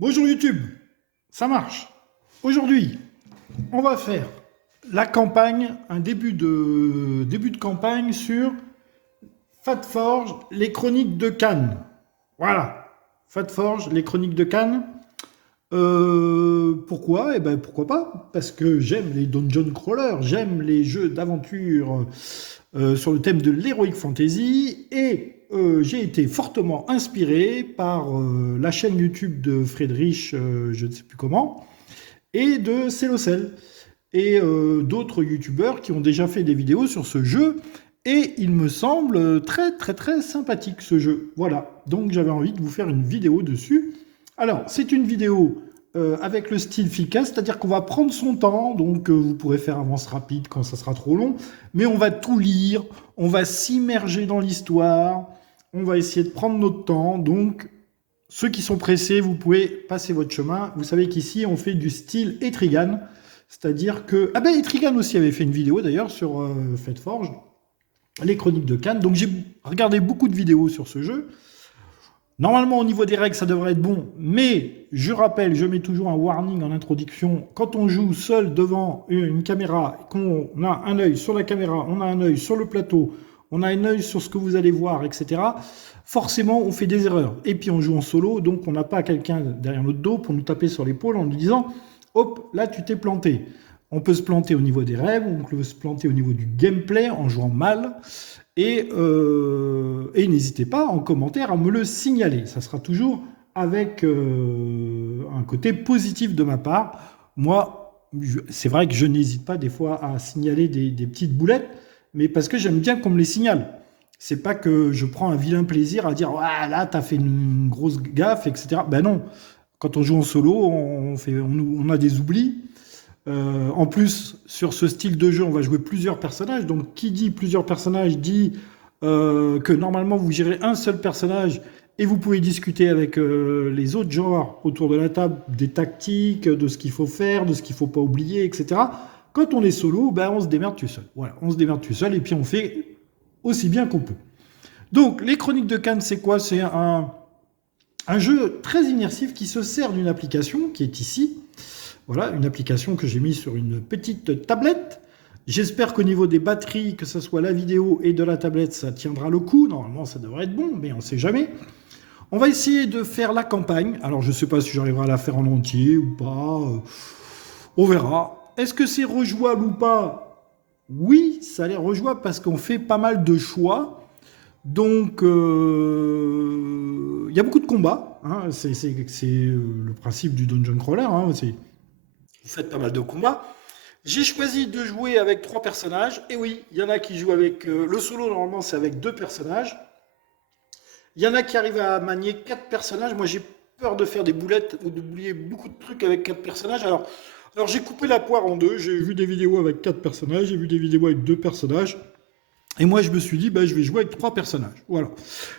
Bonjour YouTube, ça marche. Aujourd'hui, on va faire la campagne, un début de campagne sur Fatforge, les chroniques de Cannes. Voilà, Fatforge, les chroniques de Cannes. Pourquoi? Eh ben pourquoi pas? Parce que j'aime les dungeon crawlers, j'aime les jeux d'aventure sur le thème de l'heroic fantasy et j'ai été fortement inspiré par la chaîne YouTube de Friedrich, je ne sais plus comment, et de Célocel et d'autres youtubeurs qui ont déjà fait des vidéos sur ce jeu. Et il me semble très très très sympathique ce jeu. Voilà, donc j'avais envie de vous faire une vidéo dessus. Alors, c'est une vidéo avec le style efficace, c'est-à-dire qu'on va prendre son temps, donc vous pourrez faire avance rapide quand ça sera trop long, mais on va tout lire, on va s'immerger dans l'histoire, on va essayer de prendre notre temps, donc ceux qui sont pressés, vous pouvez passer votre chemin. Vous savez qu'ici, on fait du style Etrigan, c'est-à-dire que... Ah ben, Etrigan aussi avait fait une vidéo d'ailleurs sur Fatforge, les chroniques de Cannes, donc j'ai regardé beaucoup de vidéos sur ce jeu. Normalement, au niveau des règles, ça devrait être bon, mais je rappelle, je mets toujours un warning en introduction. Quand on joue seul devant une caméra, qu'on a un œil sur la caméra, on a un œil sur le plateau, on a un œil sur ce que vous allez voir, etc., forcément, on fait des erreurs. Et puis, on joue en solo, donc on n'a pas quelqu'un derrière notre dos pour nous taper sur l'épaule en nous disant « Hop, là, tu t'es planté ». On peut se planter au niveau des règles, on peut se planter au niveau du gameplay en jouant mal. Et n'hésitez pas en commentaire à me le signaler. Ça sera toujours avec un côté positif de ma part. Moi, c'est vrai que je n'hésite pas des fois à signaler des petites boulettes, mais parce que j'aime bien qu'on me les signale. C'est pas que je prends un vilain plaisir à dire ah, là, t'as fait une grosse gaffe, etc. Ben non. Quand on joue en solo, on a des oublis. En plus, sur ce style de jeu, on va jouer plusieurs personnages. Donc, qui dit plusieurs personnages dit que normalement, vous gérez un seul personnage et vous pouvez discuter avec les autres joueurs autour de la table des tactiques, de ce qu'il faut faire, de ce qu'il ne faut pas oublier, etc. Quand on est solo, ben, on se démerde tout seul. Voilà, on se démerde tout seul et puis on fait aussi bien qu'on peut. Donc, les Chroniques de Cannes, c'est quoi? C'est un jeu très immersif qui se sert d'une application qui est ici. Voilà, une application que j'ai mise sur une petite tablette. J'espère qu'au niveau des batteries, que ce soit la vidéo et de la tablette, ça tiendra le coup. Normalement, ça devrait être bon, mais on ne sait jamais. On va essayer de faire la campagne. Alors, je ne sais pas si j'arriverai à la faire en entier ou pas. On verra. Est-ce que c'est rejouable ou pas? Oui, ça a l'air rejouable parce qu'on fait pas mal de choix. Donc, il y a beaucoup de combats. Hein. C'est le principe du dungeon crawler. Hein. Vous faites pas mal de combats. J'ai choisi de jouer avec 3 personnages. Et oui, il y en a qui jouent avec... le solo, normalement, c'est avec 2 personnages. Il y en a qui arrivent à manier 4 personnages. Moi, j'ai peur de faire des boulettes ou d'oublier beaucoup de trucs avec 4 personnages. Alors j'ai coupé la poire en deux. J'ai vu des vidéos avec 4 personnages. J'ai vu des vidéos avec 2 personnages. Et moi, je me suis dit, bah, je vais jouer avec 3 personnages. Voilà.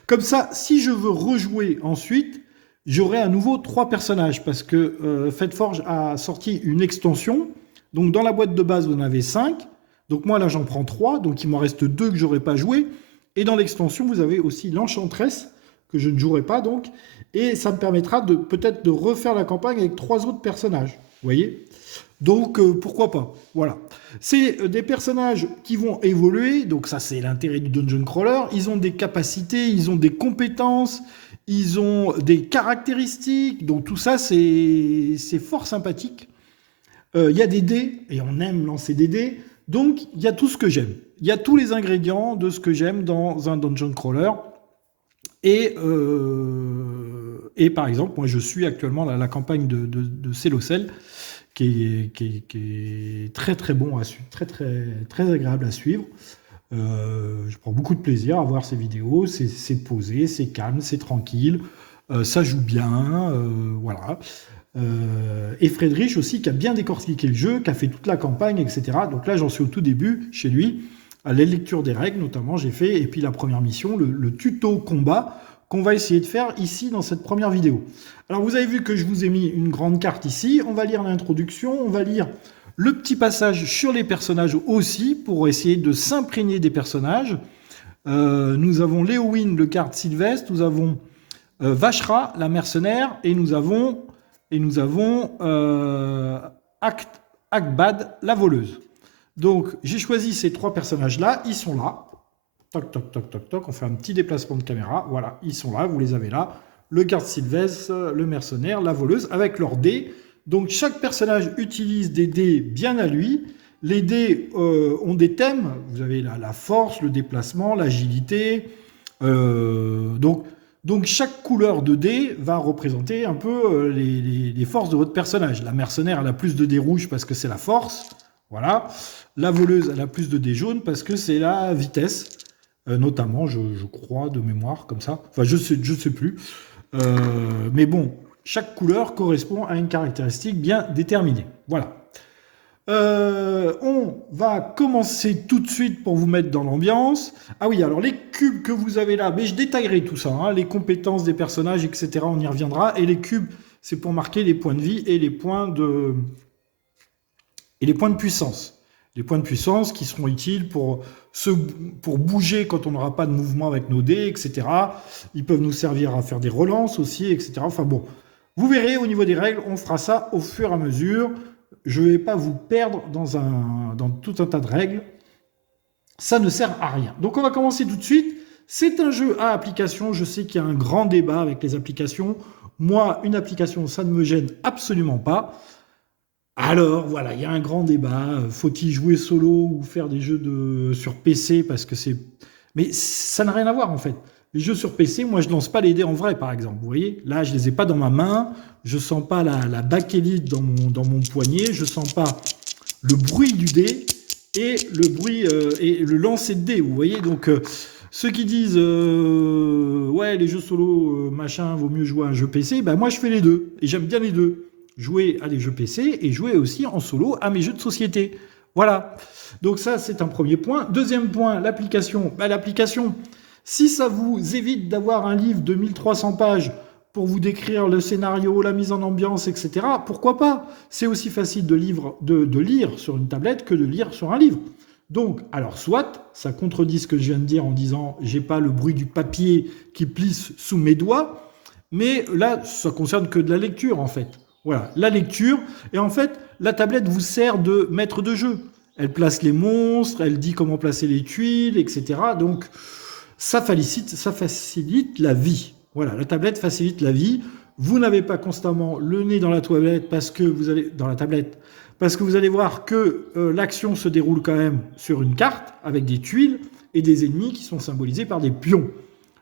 Comme ça, si je veux rejouer ensuite, j'aurai à nouveau 3 personnages. Parce que Fatforge a sorti une extension. Donc, dans la boîte de base, vous en avez 5. Donc, moi, là, j'en prends 3. Donc, il m'en reste 2 que je n'aurais pas joué. Et dans l'extension, vous avez aussi l'Enchantress, que je ne jouerai pas, donc. Et ça me permettra de peut-être de refaire la campagne avec 3 autres personnages. Vous voyez? Donc, pourquoi pas? Voilà. C'est des personnages qui vont évoluer. Donc, ça, c'est l'intérêt du dungeon crawler. Ils ont des capacités, ils ont des compétences, ils ont des caractéristiques. Donc, tout ça, c'est fort sympathique. Il y a des dés, et on aime lancer des dés. Donc, il y a tout ce que j'aime. Il y a tous les ingrédients de ce que j'aime dans un dungeon crawler. Et par exemple, moi, je suis actuellement la campagne de Célocel, qui est très très bon à suivre, très très très agréable à suivre. Je prends beaucoup de plaisir à voir ces vidéos. C'est posé, c'est calme, c'est tranquille, ça joue bien, voilà. Et Friedrich aussi, qui a bien décortiqué le jeu, qui a fait toute la campagne, etc. Donc là, j'en suis au tout début chez lui. À la lecture des règles, notamment, j'ai fait, et puis la première mission, le tuto combat, qu'on va essayer de faire ici dans cette première vidéo. Alors, vous avez vu que je vous ai mis une grande carte ici. On va lire l'introduction, on va lire le petit passage sur les personnages aussi, pour essayer de s'imprégner des personnages. Nous avons Léowyn, le garde Sylvestre, nous avons Vashra, la mercenaire, et nous avons et nous avons Akbad, la voleuse. Donc, j'ai choisi ces 3 personnages-là, ils sont là. Toc, toc, toc, toc, toc, on fait un petit déplacement de caméra. Voilà, ils sont là, vous les avez là. Le garde sylvestre, le mercenaire, la voleuse, avec leurs dés. Donc, chaque personnage utilise des dés bien à lui. Les dés ont des thèmes. Vous avez la force, le déplacement, l'agilité. Donc, chaque couleur de dés va représenter un peu les forces de votre personnage. La mercenaire, elle a plus de dés rouges parce que c'est la force. Voilà. La voleuse, elle a plus de dés jaunes parce que c'est la vitesse. Notamment, je crois, de mémoire, comme ça. Enfin, je sais plus. Mais bon, chaque couleur correspond à une caractéristique bien déterminée. Voilà. On va commencer tout de suite pour vous mettre dans l'ambiance. Ah oui, alors les cubes que vous avez là, mais je détaillerai tout ça, hein, les compétences des personnages, etc. On y reviendra. Et les cubes, c'est pour marquer les points de vie et les points de puissance. Les points de puissance qui seront utiles pour bouger quand on n'aura pas de mouvement avec nos dés, etc. Ils peuvent nous servir à faire des relances aussi, etc. Enfin bon, vous verrez au niveau des règles, on fera ça au fur et à mesure. Je ne vais pas vous perdre dans tout un tas de règles. Ça ne sert à rien. Donc on va commencer tout de suite. C'est un jeu à application. Je sais qu'il y a un grand débat avec les applications. Moi, une application, ça ne me gêne absolument pas. Alors voilà, il y a un grand débat. Faut-il jouer solo ou faire des jeux sur PC parce que c'est... Mais ça n'a rien à voir en fait. Les jeux sur PC, moi je lance pas les dés en vrai par exemple. Vous voyez, là je les ai pas dans ma main. Je sens pas la bakélite dans mon poignet. Je sens pas le bruit du dé et le bruit et le lancer de dés. Vous voyez, donc ceux qui disent ouais les jeux solo machin vaut mieux jouer à un jeu PC, ben moi je fais les deux et j'aime bien les deux. Jouer à des jeux PC et jouer aussi en solo à mes jeux de société. Voilà. Donc ça, c'est un premier point. Deuxième point, l'application. L'application, si ça vous évite d'avoir un livre de 1300 pages pour vous décrire le scénario, la mise en ambiance, etc., pourquoi pas? C'est aussi facile de lire sur une tablette que de lire sur un livre. Donc, alors soit, ça contredit ce que je viens de dire en disant j'ai pas le bruit du papier qui plisse sous mes doigts, mais là, ça concerne que de la lecture en fait. Voilà, la lecture. Et en fait, la tablette vous sert de maître de jeu. Elle place les monstres, elle dit comment placer les tuiles, etc. Donc, ça facilite la vie. Voilà, la tablette facilite la vie. Vous n'avez pas constamment le nez dans la tablette parce que vous allez voir que l'action se déroule quand même sur une carte avec des tuiles et des ennemis qui sont symbolisés par des pions.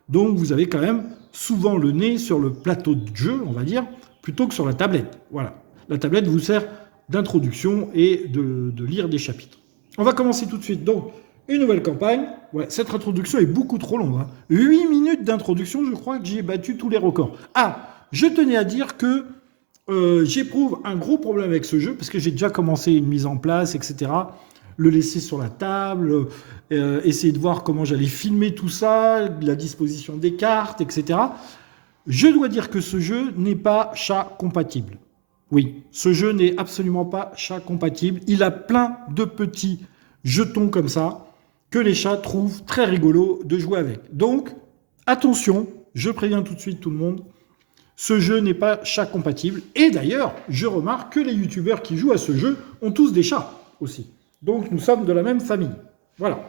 Donc, vous avez quand même souvent le nez sur le plateau de jeu, on va dire, plutôt que sur la tablette. Voilà. La tablette vous sert d'introduction et de lire des chapitres. On va commencer tout de suite. Donc, une nouvelle campagne. Ouais, cette introduction est beaucoup trop longue. Hein. 8 minutes d'introduction, je crois que j'ai battu tous les records. Ah, je tenais à dire que j'éprouve un gros problème avec ce jeu, parce que j'ai déjà commencé une mise en place, etc. Le laisser sur la table, essayer de voir comment j'allais filmer tout ça, la disposition des cartes, etc. Je dois dire que ce jeu n'est pas chat compatible. Oui, ce jeu n'est absolument pas chat compatible. Il a plein de petits jetons comme ça que les chats trouvent très rigolos de jouer avec. Donc, attention, je préviens tout de suite tout le monde, ce jeu n'est pas chat compatible. Et d'ailleurs, je remarque que les youtubeurs qui jouent à ce jeu ont tous des chats aussi. Donc, nous sommes de la même famille. Voilà.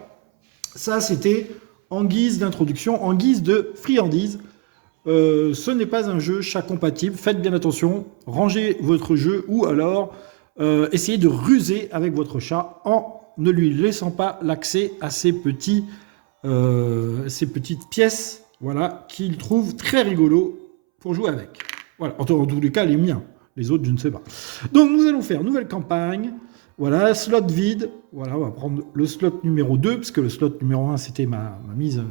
Ça, c'était en guise d'introduction, en guise de friandise. Ce n'est pas un jeu chat compatible. Faites bien attention. Rangez votre jeu ou alors essayez de ruser avec votre chat en ne lui laissant pas l'accès à ces petites pièces, voilà, qu'il trouve très rigolo pour jouer avec. Voilà. En tous les cas, les miens. Les autres, je ne sais pas. Donc, nous allons faire nouvelle campagne. Voilà, slot vide. Voilà, on va prendre le slot numéro 2, parce que le slot numéro 1, c'était ma mise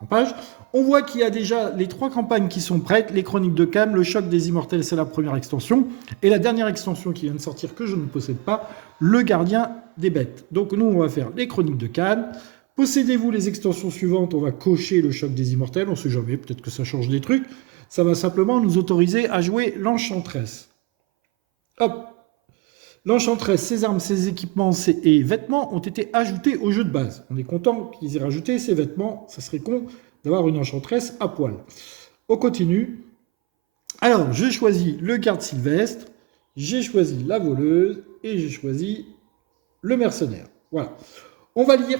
en page. On voit qu'il y a déjà les 3 campagnes qui sont prêtes. Les Chroniques de Cannes, le Choc des Immortels, c'est la première extension. Et la dernière extension qui vient de sortir, que je ne possède pas, le Gardien des Bêtes. Donc nous, on va faire les Chroniques de Cannes. Possédez-vous les extensions suivantes? On va cocher le Choc des Immortels. On ne sait jamais, peut-être que ça change des trucs. Ça va simplement nous autoriser à jouer l'Enchantresse. Hop. L'Enchantresse, ses armes, ses équipements et vêtements ont été ajoutés au jeu de base. On est content qu'ils aient rajouté ces vêtements. Ça serait con d'avoir une Enchantresse à poil. On continue. Alors, j'ai choisi le garde sylvestre, j'ai choisi la voleuse et j'ai choisi le mercenaire. Voilà. On va lire.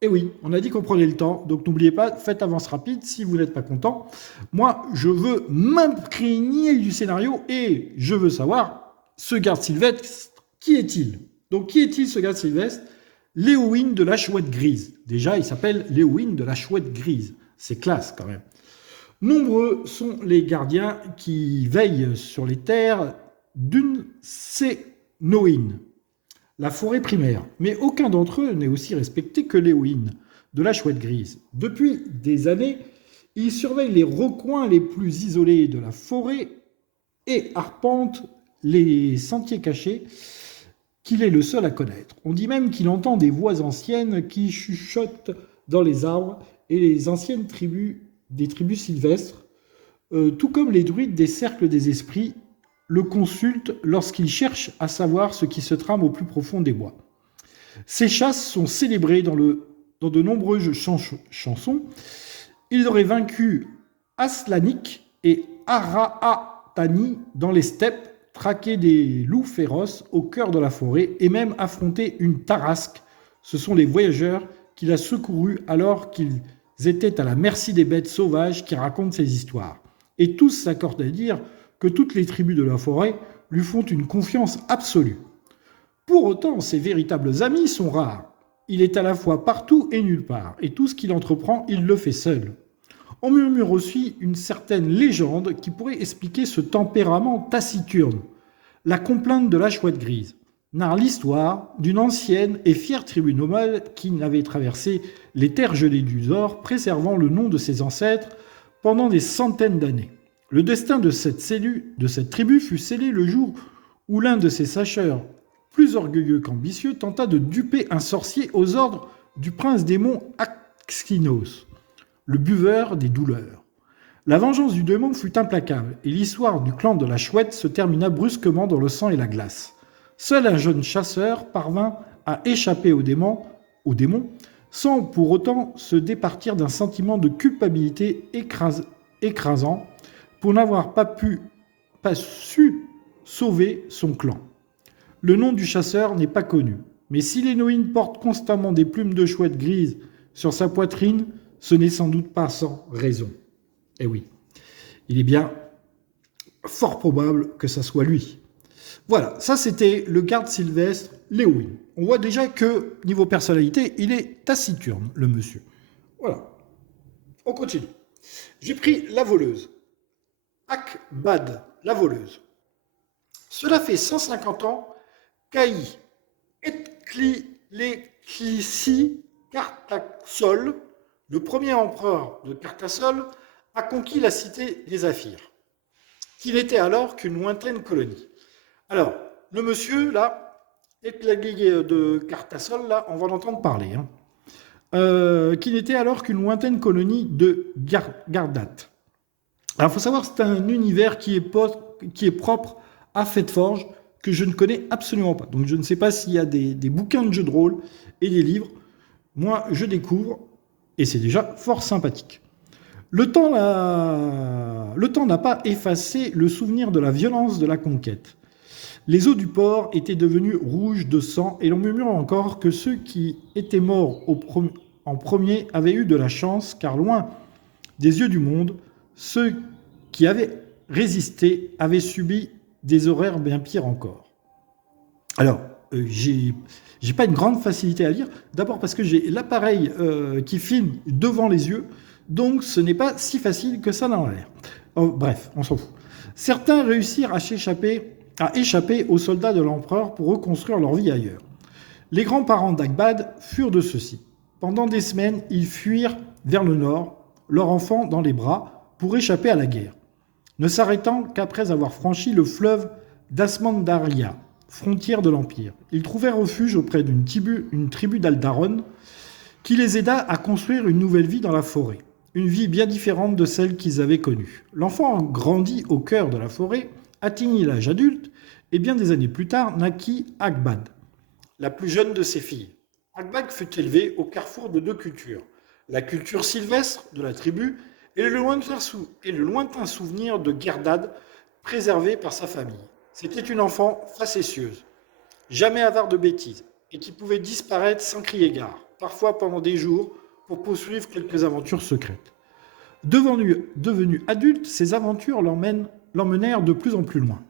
Et oui, on a dit qu'on prenait le temps, donc n'oubliez pas, faites avance rapide si vous n'êtes pas content. Moi, je veux m'imprégner du scénario et je veux savoir, ce garde sylvestre, qui est-il? Donc, qui est-il ce garde sylvestre? Léowyn de la Chouette Grise. Déjà, il s'appelle Léowyn de la Chouette Grise. C'est classe quand même. Nombreux sont les gardiens qui veillent sur les terres d'une Cénoïne, la forêt primaire. Mais aucun d'entre eux n'est aussi respecté que Léowyn, de la Chouette Grise. Depuis des années, ils surveillent les recoins les plus isolés de la forêt et arpentent les sentiers cachés qu'il est le seul à connaître. On dit même qu'il entend des voix anciennes qui chuchotent dans les arbres et les anciennes tribus des tribus sylvestres, tout comme les druides des cercles des esprits, le consultent lorsqu'ils cherchent à savoir ce qui se trame au plus profond des bois. Ces chasses sont célébrées dans de nombreuses chansons. Ils auraient vaincu Aslanik et Araatani dans les steppes, traqué des loups féroces au cœur de la forêt et même affronté une tarasque. Ce sont les voyageurs qu'il a secourus alors qu'ils étaient à la merci des bêtes sauvages qui racontent ces histoires. Et tous s'accordent à dire que toutes les tribus de la forêt lui font une confiance absolue. Pour autant, ses véritables amis sont rares. Il est à la fois partout et nulle part, et tout ce qu'il entreprend, il le fait seul. On murmure aussi une certaine légende qui pourrait expliquer ce tempérament taciturne. La complainte de la Chouette Grise narre l'histoire d'une ancienne et fière tribu nomade qui n'avait traversé les terres gelées du Zor, préservant le nom de ses ancêtres pendant des centaines d'années. Le destin de cette tribu fut scellé le jour où l'un de ses sacheurs, plus orgueilleux qu'ambitieux, tenta de duper un sorcier aux ordres du prince démon Axinos, le buveur des douleurs. La vengeance du démon fut implacable, et l'histoire du clan de la Chouette se termina brusquement dans le sang et la glace. Seul un jeune chasseur parvint à échapper au démon, sans pour autant se départir d'un sentiment de culpabilité écrasant pour n'avoir pas su sauver son clan. Le nom du chasseur n'est pas connu, mais si Léowyn porte constamment des plumes de chouette grises sur sa poitrine, ce n'est sans doute pas sans raison. Eh oui, il est bien fort probable que ça soit lui. Voilà, ça c'était le garde sylvestre Léowyn. On voit déjà que, niveau personnalité, il est taciturne, le monsieur. Voilà. On continue. J'ai pris la voleuse. Akbad, la voleuse. Cela fait 150 ans qu'Aï Etkli-Leklissi Cartaxol, le premier empereur de Cartassol, a conquis la cité des Aphirs, qui n'était alors qu'une lointaine colonie. Alors, le monsieur, là, de Cartassol, là, on va l'entendre parler, qui n'était alors qu'une lointaine colonie de Gardat. Alors, il faut savoir que c'est un univers qui est propre à Fête-Forge, que je ne connais absolument pas. Donc, je ne sais pas s'il y a des bouquins de jeux de rôle et des livres. Moi, je découvre, et c'est déjà fort sympathique. Le temps n'a pas effacé le souvenir de la violence de la conquête. Les eaux du port étaient devenues rouges de sang et l'on murmure encore que ceux qui étaient morts en premier avaient eu de la chance car loin des yeux du monde, ceux qui avaient résisté avaient subi des horreurs bien pires encore. Alors, j'ai pas une grande facilité à lire, d'abord parce que j'ai l'appareil qui filme devant les yeux, donc ce n'est pas si facile que ça n'en a l'air. Oh, bref, on s'en fout. Certains réussirent à échapper aux soldats de l'empereur pour reconstruire leur vie ailleurs. Les grands-parents d'Akbad furent de ceux-ci. Pendant des semaines, ils fuirent vers le nord, leur enfant dans les bras, pour échapper à la guerre, ne s'arrêtant qu'après avoir franchi le fleuve d'Asmandaria, frontière de l'Empire. Ils trouvèrent refuge auprès d'une tribu d'Aldaron qui les aida à construire une nouvelle vie dans la forêt, une vie bien différente de celle qu'ils avaient connue. L'enfant grandit au cœur de la forêt, atteignit l'âge adulte, et bien des années plus tard naquit Akbad, la plus jeune de ses filles. Akbad fut élevé au carrefour de deux cultures, la culture sylvestre de la tribu et le lointain souvenir de Gerdad, préservée par sa famille. C'était une enfant facétieuse, jamais avare de bêtises, et qui pouvait disparaître sans crier gare, parfois pendant des jours, pour poursuivre quelques aventures secrètes. Devenue adulte, ses aventures l'emmenèrent de plus en plus loin.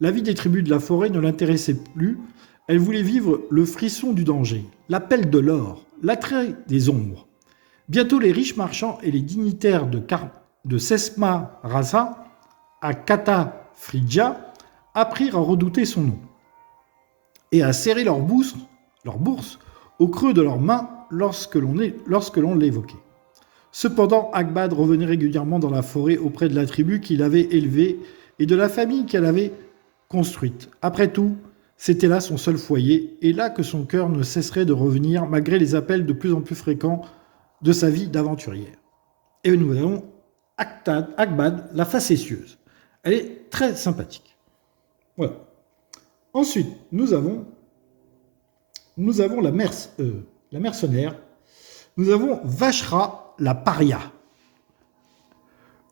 La vie des tribus de la forêt ne l'intéressait plus. Elle voulait vivre le frisson du danger, l'appel de l'or, l'attrait des ombres. Bientôt, les riches marchands et les dignitaires de Sesma Rasa à Kata Phrygia apprirent à redouter son nom et à serrer leur bourse au creux de leurs mains lorsque l'on l'évoquait. Cependant, Akbad revenait régulièrement dans la forêt auprès de la tribu qu'il avait élevée et de la famille qu'elle avait construite. Après tout, c'était là son seul foyer, et là que son cœur ne cesserait de revenir malgré les appels de plus en plus fréquents de sa vie d'aventurière. Et nous avons Akbad, la facétieuse. Elle est très sympathique. Voilà. Ensuite, nous avons la mercenaire. Nous avons Vashra, la paria.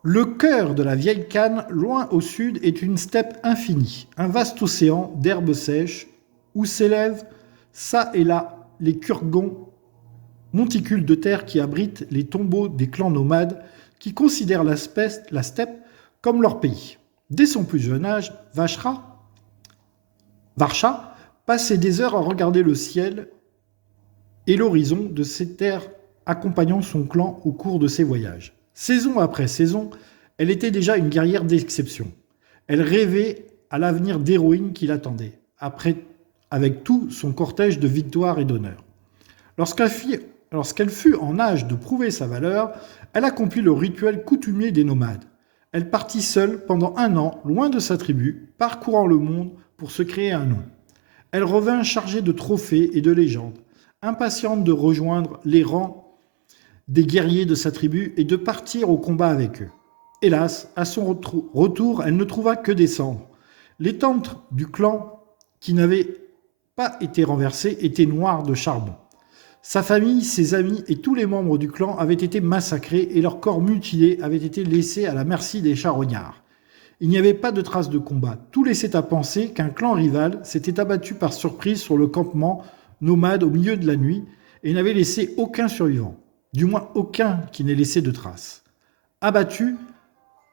Le cœur de la vieille Canne, loin au sud, est une steppe infinie, un vaste océan d'herbes sèches, où s'élèvent, çà et là, les kurgons, monticules de terre qui abritent les tombeaux des clans nomades qui considèrent la steppe comme leur pays. Dès son plus jeune âge, Varsha passait des heures à regarder le ciel et l'horizon de ces terres, accompagnant son clan au cours de ses voyages. Saison après saison, elle était déjà une guerrière d'exception. Elle rêvait à l'avenir d'héroïne qui l'attendait, avec tout son cortège de victoires et d'honneur. Lorsqu'elle fut en âge de prouver sa valeur, elle accomplit le rituel coutumier des nomades. Elle partit seule pendant 1 an, loin de sa tribu, parcourant le monde pour se créer un nom. Elle revint chargée de trophées et de légendes, impatiente de rejoindre les rangs des guerriers de sa tribu et de partir au combat avec eux. Hélas, à son retour, elle ne trouva que des cendres. Les tentes du clan, qui n'avaient pas été renversées, étaient noires de charbon. Sa famille, ses amis et tous les membres du clan avaient été massacrés et leurs corps mutilés avaient été laissés à la merci des charognards. Il n'y avait pas de traces de combat. Tout laissait à penser qu'un clan rival s'était abattu par surprise sur le campement nomade au milieu de la nuit et n'avait laissé aucun survivant. Du moins aucun qui n'ait laissé de traces. Abattu,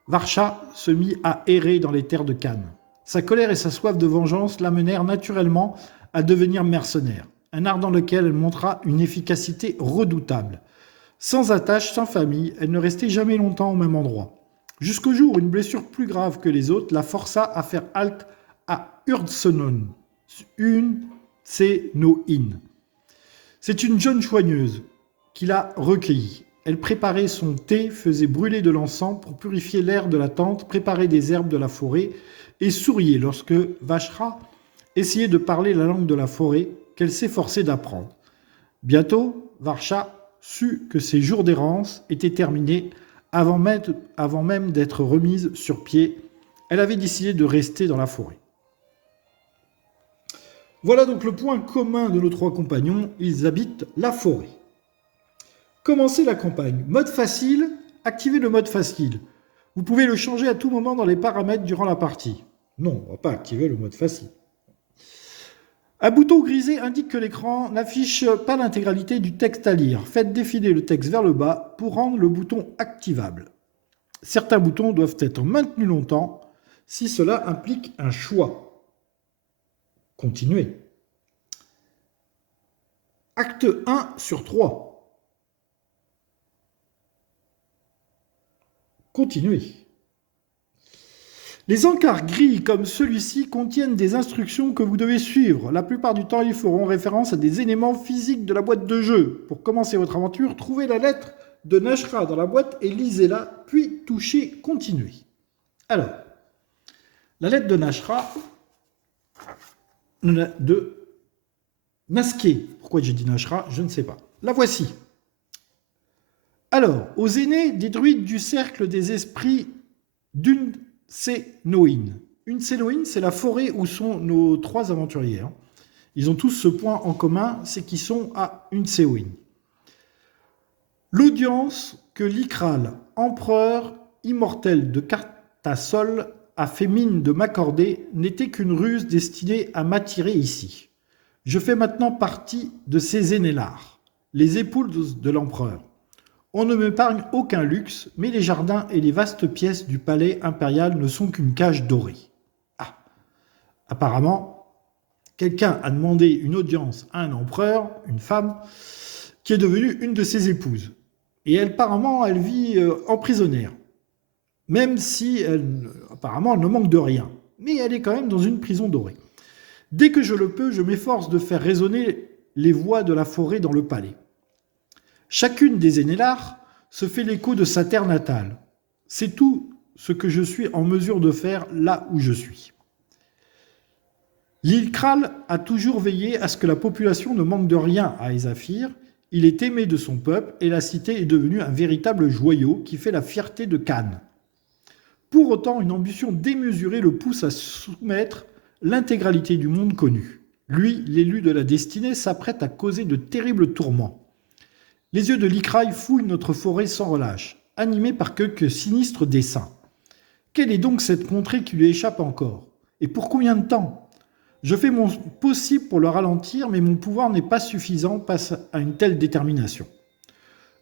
Varsha se mit à errer dans les terres de Cannes. Sa colère et sa soif de vengeance l'amenèrent naturellement à devenir mercenaire, un art dans lequel elle montra une efficacité redoutable. Sans attache, sans famille, elle ne restait jamais longtemps au même endroit. Jusqu'au jour où une blessure plus grave que les autres la força à faire halte à Urdsenon, C'est une jeune soigneuse qui l'a recueillie. Elle préparait son thé, faisait brûler de l'encens pour purifier l'air de la tente, préparait des herbes de la forêt et souriait lorsque Vashra essayait de parler la langue de la forêt qu'elle s'efforçait d'apprendre. Bientôt, Varsha sut que ses jours d'errance étaient terminés avant même d'être remise sur pied. Elle avait décidé de rester dans la forêt. Voilà donc le point commun de nos 3 compagnons, ils habitent la forêt. Commencez la campagne. Mode facile, activez le mode facile. Vous pouvez le changer à tout moment dans les paramètres durant la partie. Non, on ne va pas activer le mode facile. Un bouton grisé indique que l'écran n'affiche pas l'intégralité du texte à lire. Faites défiler le texte vers le bas pour rendre le bouton activable. Certains boutons doivent être maintenus longtemps si cela implique un choix. Continuez. Acte 1 sur 3. Continuez. Les encarts gris comme celui-ci contiennent des instructions que vous devez suivre. La plupart du temps, ils feront référence à des éléments physiques de la boîte de jeu. Pour commencer votre aventure, trouvez la lettre de Nashra dans la boîte et lisez-la, puis touchez « Continuer ». Alors, la lettre de Nashra, de Naské. Pourquoi j'ai dit Nashra, je ne sais pas. La voici. Alors, aux aînés des druides du cercle des esprits d'Unsenoin. Unsenoin, c'est la forêt où sont nos 3 aventuriers. Ils ont tous ce point en commun, c'est qu'ils sont à Unsenoin. L'audience que l'Ikral, empereur immortel de Cartasol, a fait mine de m'accorder n'était qu'une ruse destinée à m'attirer ici. Je fais maintenant partie de ces aînés-lards, les épouses de l'empereur. On ne m'épargne aucun luxe, mais les jardins et les vastes pièces du palais impérial ne sont qu'une cage dorée. Ah, apparemment, quelqu'un a demandé une audience à un empereur, une femme, qui est devenue une de ses épouses. Et elle, apparemment, elle vit en prisonnière. Même si, apparemment, elle ne manque de rien. Mais elle est quand même dans une prison dorée. Dès que je le peux, je m'efforce de faire résonner les voix de la forêt dans le palais. Chacune des aînés-lards se fait l'écho de sa terre natale. C'est tout ce que je suis en mesure de faire là où je suis. L'île Kral a toujours veillé à ce que la population ne manque de rien à Ésaphir. Il est aimé de son peuple et la cité est devenue un véritable joyau qui fait la fierté de Cannes. Pour autant, une ambition démesurée le pousse à soumettre l'intégralité du monde connu. Lui, l'élu de la destinée, s'apprête à causer de terribles tourments. Les yeux de l'Ikraï fouillent notre forêt sans relâche, animés par quelques sinistres desseins. Quelle est donc cette contrée qui lui échappe encore? Et pour combien de temps? Je fais mon possible pour le ralentir, mais mon pouvoir n'est pas suffisant face à une telle détermination.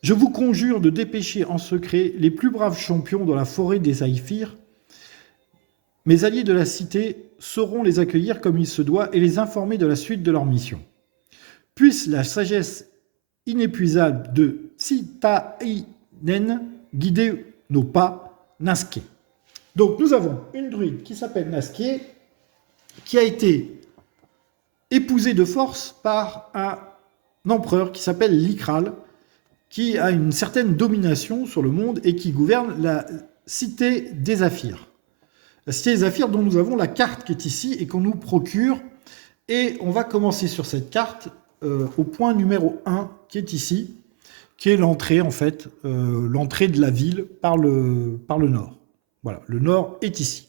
Je vous conjure de dépêcher en secret les plus braves champions de la forêt des Aïfirs. Mes alliés de la cité sauront les accueillir comme il se doit et les informer de la suite de leur mission. Puisse la sagesse inépuisable de Tsitainen guider nos pas, Nasqué. Donc nous avons une druide qui s'appelle Nasqué, qui a été épousée de force par un empereur qui s'appelle Likral, qui a une certaine domination sur le monde et qui gouverne la cité des Aphirs. La cité des Aphirs dont nous avons la carte qui est ici et qu'on nous procure. Et on va commencer sur cette carte au point numéro 1 qui est ici, qui est l'entrée en fait, l'entrée de la ville par le nord. Voilà, le nord est ici.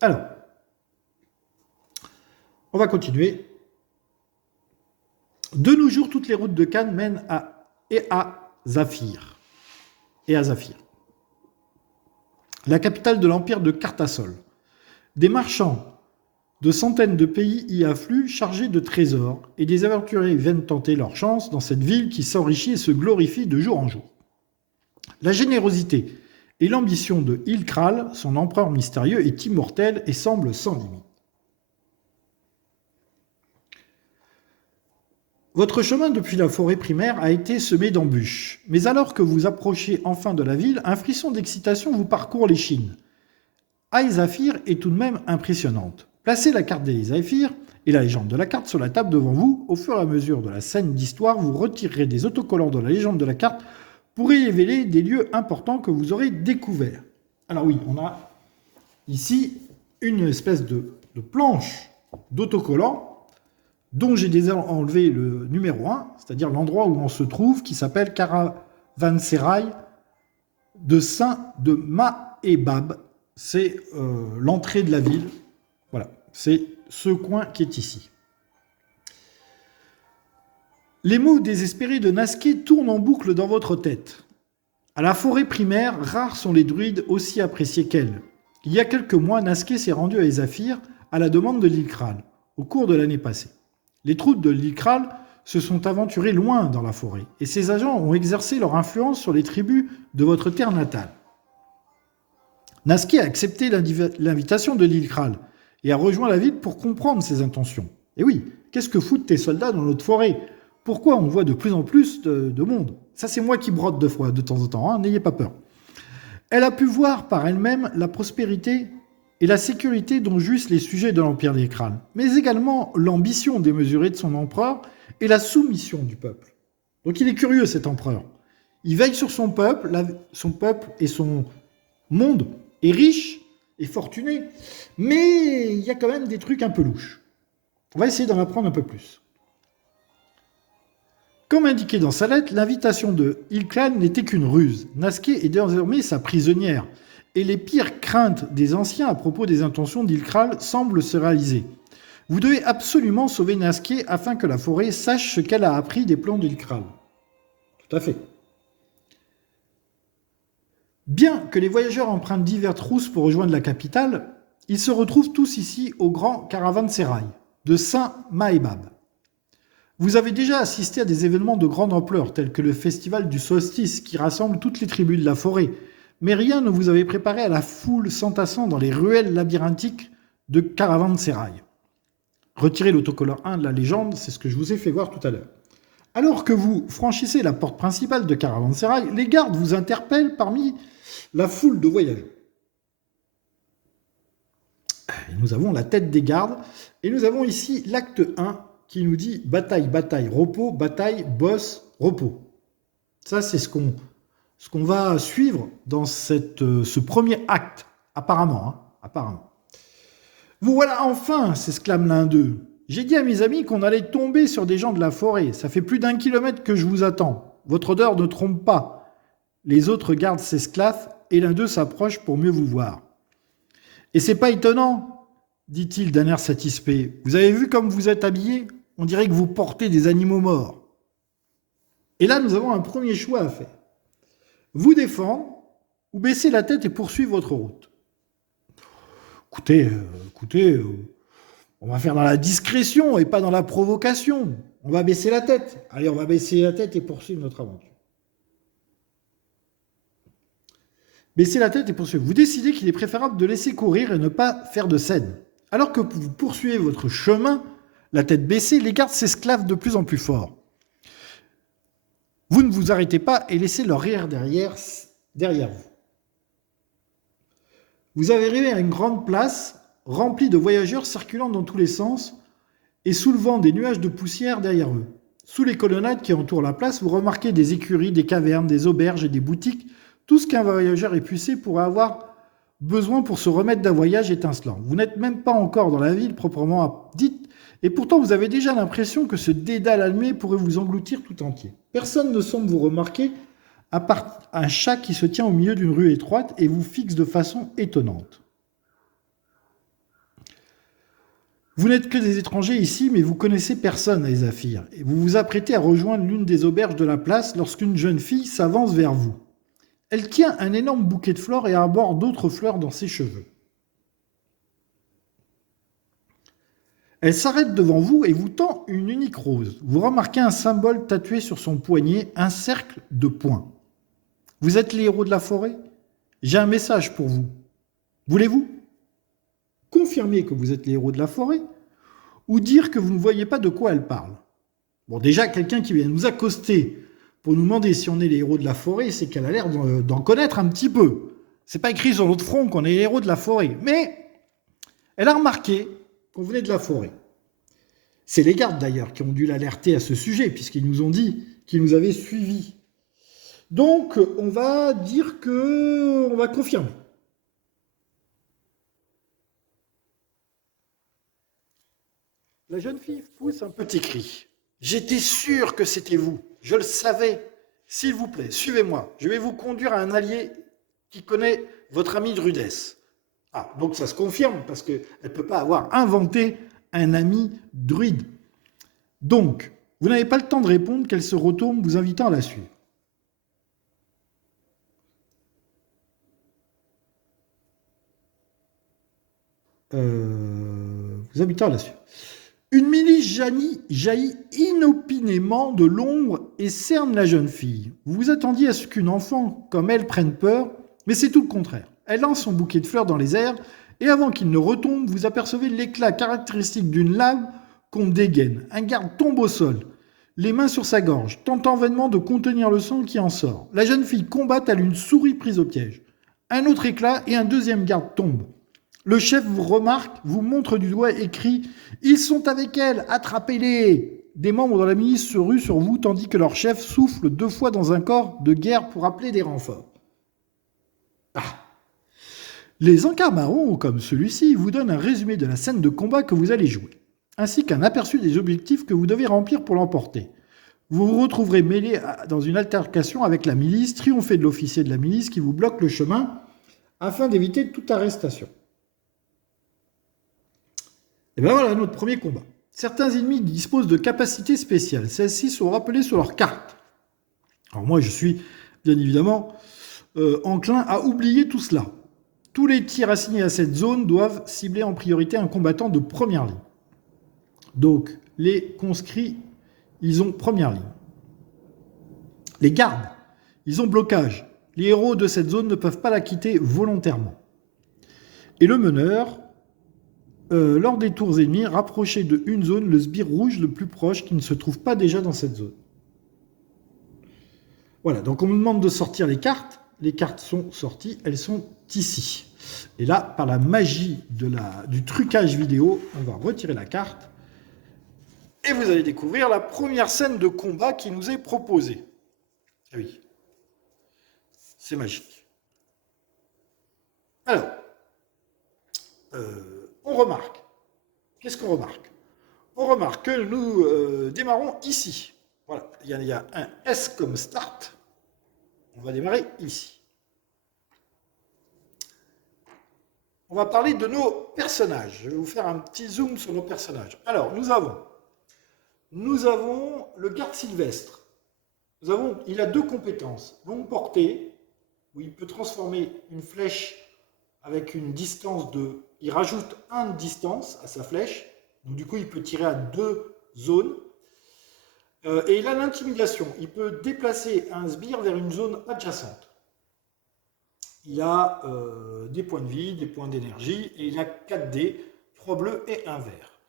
Alors, on va continuer. De nos jours, toutes les routes de Cannes mènent à Zaphir. La capitale de l'empire de Cartassol. Des marchands de centaines de pays y affluent chargés de trésors et des aventuriers viennent tenter leur chance dans cette ville qui s'enrichit et se glorifie de jour en jour. La générosité et l'ambition de Ilkral, son empereur mystérieux, est immortelle et semble sans limite. Votre chemin depuis la forêt primaire a été semé d'embûches, mais alors que vous approchez enfin de la ville, un frisson d'excitation vous parcourt l'échine. Aïzafir est tout de même impressionnante. Placez la carte d'Aïzafir et la légende de la carte sur la table devant vous. Au fur et à mesure de la scène d'histoire, vous retirerez des autocollants de la légende de la carte pour y révéler des lieux importants que vous aurez découverts. Alors oui, on a ici une espèce de planche d'autocollants dont j'ai déjà enlevé le numéro 1, c'est-à-dire l'endroit où on se trouve, qui s'appelle Caravansérail de Saint de Maébab. C'est l'entrée de la ville. Voilà, c'est ce coin qui est ici. Les mots désespérés de Nasqué tournent en boucle dans votre tête. À la forêt primaire, rares sont les druides aussi appréciés qu'elle. Il y a quelques mois, Nasqué s'est rendu à Ésaphir à la demande de l'Ilkral, au cours de l'année passée. Les troupes de l'Ilkral se sont aventurés loin dans la forêt, et ces agents ont exercé leur influence sur les tribus de votre terre natale. Nasqué a accepté l'invitation de l'Ilkral et a rejoint la ville pour comprendre ses intentions. Et oui, qu'est-ce que foutent tes soldats dans notre forêt? Pourquoi on voit de plus en plus de monde? Ça, c'est moi qui brode de temps en temps, hein, n'ayez pas peur. Elle a pu voir par elle-même la prospérité et la sécurité dont jouissent les sujets de l'Empire d'Ilkral, mais également l'ambition démesurée de son empereur et la soumission du peuple. Donc il est curieux, cet empereur. Il veille sur son peuple et son monde est riche et fortuné, mais il y a quand même des trucs un peu louches. On va essayer d'en apprendre un peu plus. Comme indiqué dans sa lettre, l'invitation de Ilklan n'était qu'une ruse. Nasqué est désormais sa prisonnière, et les pires craintes des anciens à propos des intentions d'Ilkral semblent se réaliser. Vous devez absolument sauver Nasqué afin que la forêt sache ce qu'elle a appris des plans d'Ilkral. Tout à fait. Bien que les voyageurs empruntent diverses routes pour rejoindre la capitale, ils se retrouvent tous ici au grand caravansérail de Saint-Maébab. Vous avez déjà assisté à des événements de grande ampleur, tels que le festival du solstice qui rassemble toutes les tribus de la forêt, mais rien ne vous avait préparé à la foule s'entassant dans les ruelles labyrinthiques de caravansérail. Retirez l'autocollant 1 de la légende, c'est ce que je vous ai fait voir tout à l'heure. Alors que vous franchissez la porte principale de caravansérail, les gardes vous interpellent parmi la foule de voyageurs. Et nous avons la tête des gardes, et nous avons ici l'acte 1 qui nous dit bataille, bataille, repos, bataille, boss, repos. Ça, c'est ce qu'on va suivre dans ce premier acte, apparemment. Apparemment. Vous voilà enfin, s'exclame l'un d'eux. J'ai dit à mes amis qu'on allait tomber sur des gens de la forêt. Ça fait plus d'1 kilomètre que je vous attends. Votre odeur ne trompe pas. Les autres gardes s'esclaffent et l'un d'eux s'approche pour mieux vous voir. Et c'est pas étonnant, dit-il d'un air satisfait. Vous avez vu comme vous êtes habillés ? On dirait que vous portez des animaux morts. Et là, nous avons un premier choix à faire. Vous défendre ou baisser la tête et poursuivre votre route. Écoutez, on va faire dans la discrétion et pas dans la provocation. On va baisser la tête. Allez, on va baisser la tête et poursuivre notre aventure. Baissez la tête et poursuivre. Vous décidez qu'il est préférable de laisser courir et ne pas faire de scène. Alors que vous poursuivez votre chemin, la tête baissée, les gardes s'esclavent de plus en plus fort. Vous ne vous arrêtez pas et laissez leur rire derrière vous. Vous arrivez à une grande place remplie de voyageurs circulant dans tous les sens et soulevant des nuages de poussière derrière eux. Sous les colonnades qui entourent la place, vous remarquez des écuries, des cavernes, des auberges et des boutiques, tout ce qu'un voyageur épuisé pourrait avoir besoin pour se remettre d'un voyage étincelant. Vous n'êtes même pas encore dans la ville proprement dite, et pourtant vous avez déjà l'impression que ce dédale allumé pourrait vous engloutir tout entier. Personne ne semble vous remarquer, à part un chat qui se tient au milieu d'une rue étroite et vous fixe de façon étonnante. Vous n'êtes que des étrangers ici, mais vous connaissez personne à Ésaphir, et vous vous apprêtez à rejoindre l'une des auberges de la place lorsqu'une jeune fille s'avance vers vous. Elle tient un énorme bouquet de fleurs et arbore d'autres fleurs dans ses cheveux. Elle s'arrête devant vous et vous tend une unique rose. Vous remarquez un symbole tatoué sur son poignet, un cercle de points. Vous êtes les héros de la forêt ? J'ai un message pour vous. Voulez-vous confirmer que vous êtes les héros de la forêt ou dire que vous ne voyez pas de quoi elle parle ? Bon, déjà, quelqu'un qui vient nous accoster pour nous demander si on est les héros de la forêt, c'est qu'elle a l'air d'en connaître un petit peu. C'est pas écrit sur notre front qu'on est les héros de la forêt, mais elle a remarqué qu'on venait de la forêt. C'est les gardes d'ailleurs qui ont dû l'alerter à ce sujet, puisqu'ils nous ont dit qu'ils nous avaient suivis. Donc, on va dire que... on va confirmer. La jeune fille pousse un petit cri. J'étais sûr que c'était vous. Je le savais. S'il vous plaît, suivez-moi. Je vais vous conduire à un allié qui connaît votre ami de rudesse. Ah, donc ça se confirme, parce qu'elle ne peut pas avoir inventé un ami druide. Donc, vous n'avez pas le temps de répondre qu'elle se retourne, vous invitant à la suivre. Vous invitant à la suivre. Une milice jaillit inopinément de l'ombre et cerne la jeune fille. Vous vous attendiez à ce qu'une enfant comme elle prenne peur, mais c'est tout le contraire. Elle lance son bouquet de fleurs dans les airs, et avant qu'il ne retombe, vous apercevez l'éclat caractéristique d'une lame qu'on dégaine. Un garde tombe au sol, les mains sur sa gorge, tentant vainement de contenir le sang qui en sort. La jeune fille combat telle une souris prise au piège. Un autre éclat et un deuxième garde tombe. Le chef vous remarque, vous montre du doigt et crie « Ils sont avec elle, attrapez-les !» Des membres de la milice se ruent sur vous tandis que leur chef souffle 2 fois dans un corps de guerre pour appeler des renforts. Ah. Les encarts marrons, comme celui-ci, vous donnent un résumé de la scène de combat que vous allez jouer, ainsi qu'un aperçu des objectifs que vous devez remplir pour l'emporter. Vous vous retrouverez mêlé dans une altercation avec la milice, triompher de l'officier de la milice qui vous bloque le chemin afin d'éviter toute arrestation. Et bien voilà notre premier combat. Certains ennemis disposent de capacités spéciales. Celles-ci sont rappelées sur leur carte. Alors moi, je suis bien évidemment enclin à oublier tout cela. Tous les tirs assignés à cette zone doivent cibler en priorité un combattant de première ligne. Donc, les conscrits, ils ont première ligne. Les gardes, ils ont blocage. Les héros de cette zone ne peuvent pas la quitter volontairement. Et le meneur, lors des tours ennemis, rapprocher de une zone le sbire rouge le plus proche qui ne se trouve pas déjà dans cette zone. Voilà, donc on me demande de sortir les cartes. Les cartes sont sorties, elles sont ici. Et là, par la magie du trucage vidéo, on va retirer la carte. Et vous allez découvrir la première scène de combat qui nous est proposée. Ah oui, c'est magique. Alors, on remarque. Qu'est-ce qu'on remarque? On remarque que nous démarrons ici. Voilà, il y a un S comme start. On va démarrer ici. On va parler de nos personnages. Je vais vous faire un petit zoom sur nos personnages. Alors, nous avons le garde Sylvestre. Il a 2 compétences. Longue portée, où il peut transformer une flèche avec une distance de... Il rajoute 1 de distance à sa flèche. Donc du coup, il peut tirer à 2 zones. Et il a l'intimidation. Il peut déplacer un sbire vers une zone adjacente. Il a des points de vie, des points d'énergie, et il a 4 dés, 3 bleus et 1 vert.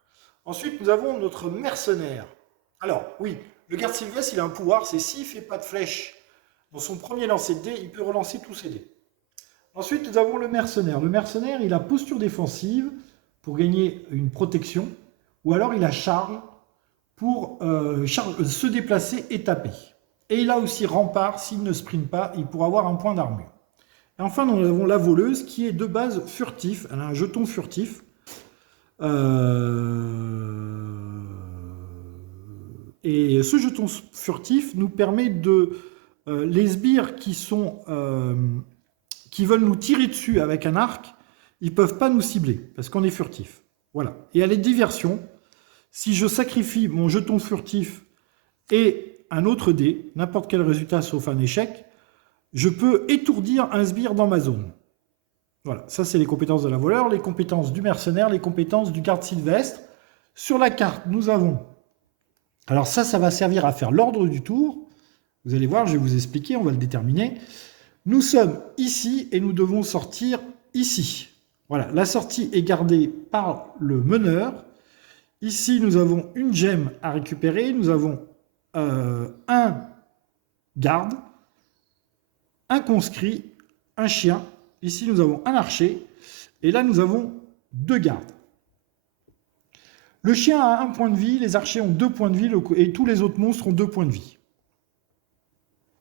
Ensuite, nous avons notre mercenaire. Alors, oui, le garde Sylvestre, il a un pouvoir, c'est s'il ne fait pas de flèche dans son premier lancer de dés, il peut relancer tous ses dés. Ensuite, nous avons le mercenaire. Le mercenaire, il a posture défensive pour gagner une protection, ou alors il a charge pour se déplacer et taper. Et il a aussi rempart, s'il ne sprint pas, il pourra avoir un point d'armure. Et enfin, nous avons la voleuse qui est de base furtif. Elle a un jeton furtif. Et ce jeton furtif nous permet de... les sbires qui veulent nous tirer dessus avec un arc, ils ne peuvent pas nous cibler parce qu'on est furtif. Voilà. Et à la diversion, si je sacrifie mon jeton furtif et un autre dé, n'importe quel résultat sauf un échec, je peux étourdir un sbire dans ma zone. Voilà, ça c'est les compétences de la voleur, les compétences du mercenaire, les compétences du garde Sylvestre. Sur la carte, nous avons... Alors ça va servir à faire l'ordre du tour. Vous allez voir, je vais vous expliquer, on va le déterminer. Nous sommes ici et nous devons sortir ici. Voilà, la sortie est gardée par le meneur. Ici, nous avons une gemme à récupérer. Nous avons un garde, un conscrit, un chien. Ici, nous avons un archer. Et là, nous avons 2 gardes. Le chien a 1 point de vie, les archers ont 2 points de vie et tous les autres monstres ont 2 points de vie.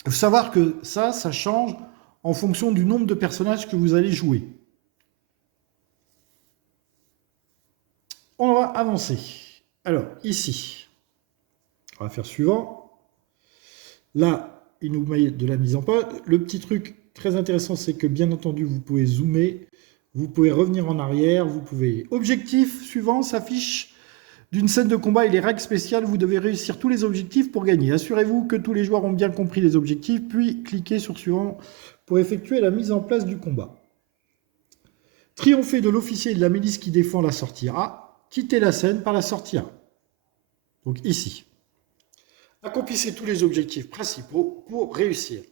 Il faut savoir que ça change en fonction du nombre de personnages que vous allez jouer. On va avancer. Alors, ici, on va faire suivant. Là, il nous met de la mise en page. Le petit truc très intéressant, c'est que bien entendu, vous pouvez zoomer, vous pouvez revenir en arrière, vous pouvez... Objectif suivant s'affiche d'une scène de combat et les règles spéciales. Vous devez réussir tous les objectifs pour gagner. Assurez-vous que tous les joueurs ont bien compris les objectifs, puis cliquez sur suivant pour effectuer la mise en place du combat. Triompher de l'officier et de la milice qui défend la sortie A. Quittez la scène par la sortie A. Donc ici. Accomplissez tous les objectifs principaux pour réussir.